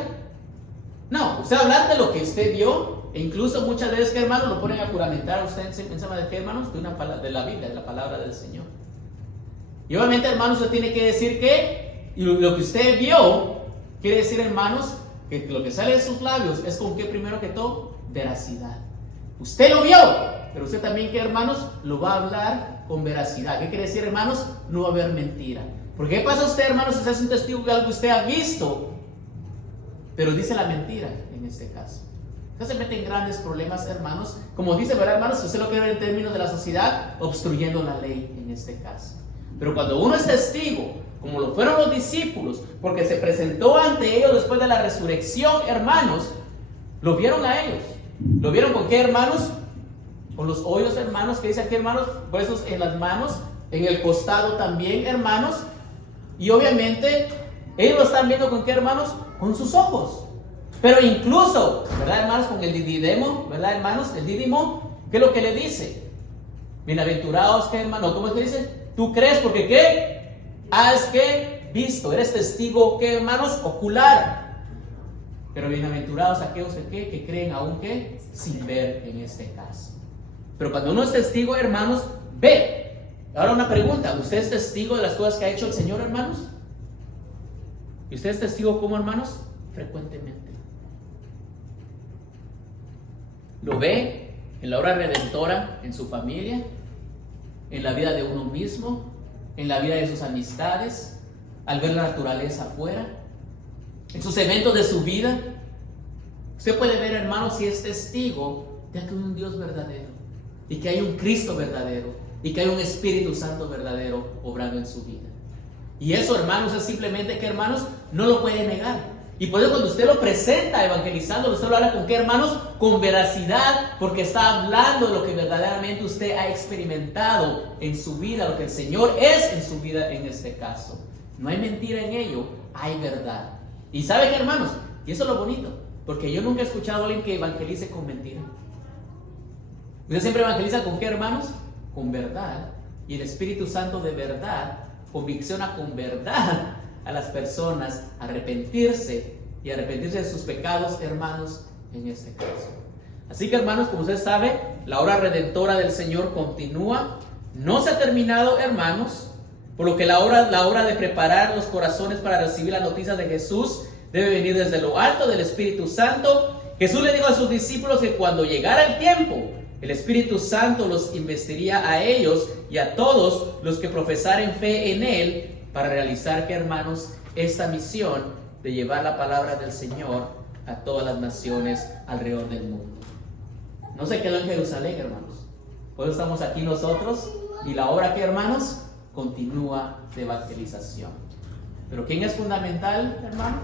No, usted va a hablar de lo que usted vio, e incluso muchas veces, ¿qué, hermanos? Lo ponen a juramentar a usted encima de, ¿qué, hermanos? De la Biblia, de la palabra del Señor. Y obviamente, hermanos, usted tiene que decir que, y lo que usted vio, quiere decir, hermanos, que lo que sale de sus labios es con qué, primero que todo, veracidad. Usted lo vio, pero usted también, ¿qué, hermanos? Lo va a hablar con veracidad. ¿Qué quiere decir, hermanos? No va a haber mentira. Porque ¿qué pasa usted, hermanos, si usted es un testigo de algo que usted ha visto, pero dice la mentira en este caso? Usted se mete en grandes problemas, hermanos. Como dice, ¿verdad, hermanos? Si usted lo quiere ver en términos de la sociedad, obstruyendo la ley en este caso. Pero cuando uno es testigo, como lo fueron los discípulos, porque se presentó ante ellos después de la resurrección, hermanos, lo vieron a ellos. ¿Lo vieron con qué, hermanos? Con los hoyos, hermanos, que dice aquí, hermanos, huesos en las manos, en el costado también, hermanos. Y obviamente, ellos lo están viendo con qué, hermanos? Con sus ojos. Pero incluso, ¿verdad, hermanos? Con el didimo, ¿verdad, hermanos? El dídimo, ¿qué es lo que le dice? Bienaventurados, ¿qué, hermano? ¿Cómo es que dice? ¿Tú crees? Porque ¿qué? Has que visto, eres testigo, ¿qué, hermanos? Ocular. Pero bienaventurados aquellos que creen aún que sin ver en este caso. Pero cuando uno es testigo, hermanos, ve. Ahora una pregunta, ¿usted es testigo de las cosas que ha hecho el Señor, hermanos? ¿Y usted es testigo cómo, hermanos? Frecuentemente. Lo ve en la obra redentora en su familia, en la vida de uno mismo, en la vida de sus amistades, al ver la naturaleza afuera, en sus eventos de su vida. Usted puede ver, hermanos, si es testigo de que hay un Dios verdadero, y que hay un Cristo verdadero, y que hay un Espíritu Santo verdadero obrando en su vida. Y eso, hermanos, es simplemente que, hermanos, no lo puede negar. Y por eso cuando usted lo presenta evangelizando, usted lo habla con qué, hermanos? Con veracidad, porque está hablando de lo que verdaderamente usted ha experimentado en su vida, lo que el Señor es en su vida en este caso. No hay mentira en ello, hay verdad. ¿Y sabe qué, hermanos? Y eso es lo bonito, porque yo nunca he escuchado a alguien que evangelice con mentira. Usted siempre evangeliza con qué, hermanos? Con verdad. Y el Espíritu Santo de verdad convicciona con verdad a las personas a arrepentirse y arrepentirse de sus pecados, hermanos, en este caso. Así que, hermanos, como usted sabe, la obra redentora del Señor continúa. No se ha terminado, hermanos, por lo que la obra de preparar los corazones para recibir las noticias de Jesús debe venir desde lo alto del Espíritu Santo. Jesús le dijo a sus discípulos que cuando llegara el tiempo, el Espíritu Santo los investiría a ellos y a todos los que profesaren fe en Él para realizar, que, hermanos, esta misión de llevar la palabra del Señor a todas las naciones alrededor del mundo. No se quedó en Jerusalén, hermanos. Por eso estamos aquí nosotros y la obra, que, hermanos, continúa de evangelización. Pero ¿quién es fundamental, hermano?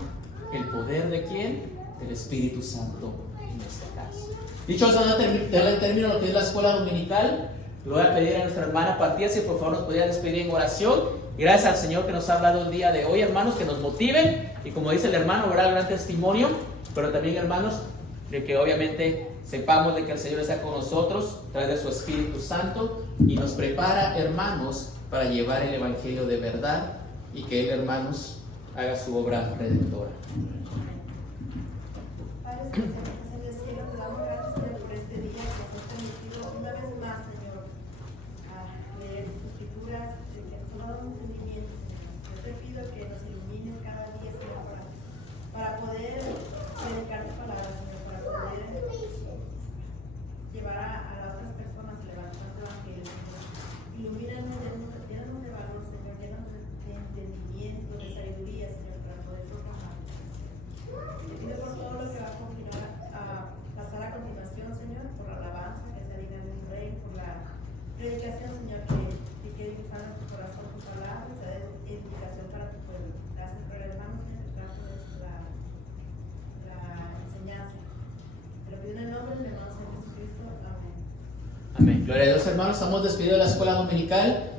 El poder de ¿quién? Del Espíritu Santo en este caso. Dicho eso, ya termino lo que es la escuela dominical. Le voy a pedir a nuestra hermana Partida si por favor nos pudiera despedir en oración. Gracias al Señor que nos ha hablado el día de hoy, hermanos, que nos motiven. Y como dice el hermano, ¿verdad? Gran testimonio. Pero también, hermanos, de que obviamente sepamos de que el Señor está con nosotros a través de su Espíritu Santo y nos prepara, hermanos, para llevar el Evangelio de verdad y que Él, hermanos, haga su obra redentora. Para poder predicar tu palabra, Señor, para poder llevar a las otras personas, levantar tu evangelio, Señor. Ilumínanos, llénanos de valor, Señor, llénanos de entendimiento, de sabiduría, Señor, para poder proclamar. Te pido por todo lo que va a continuar a pasar a continuación, Señor, por la alabanza que se diga en el Rey, por la predicación, Señor, que quede edificando en tu corazón tu palabra, y sea de edificación para tu pueblo. Gracias por el hermano, Señor. En el nombre del Señor Jesucristo. Amén. Amén. Gloria a Dios, hermanos. Estamos despidiendo de la escuela dominical.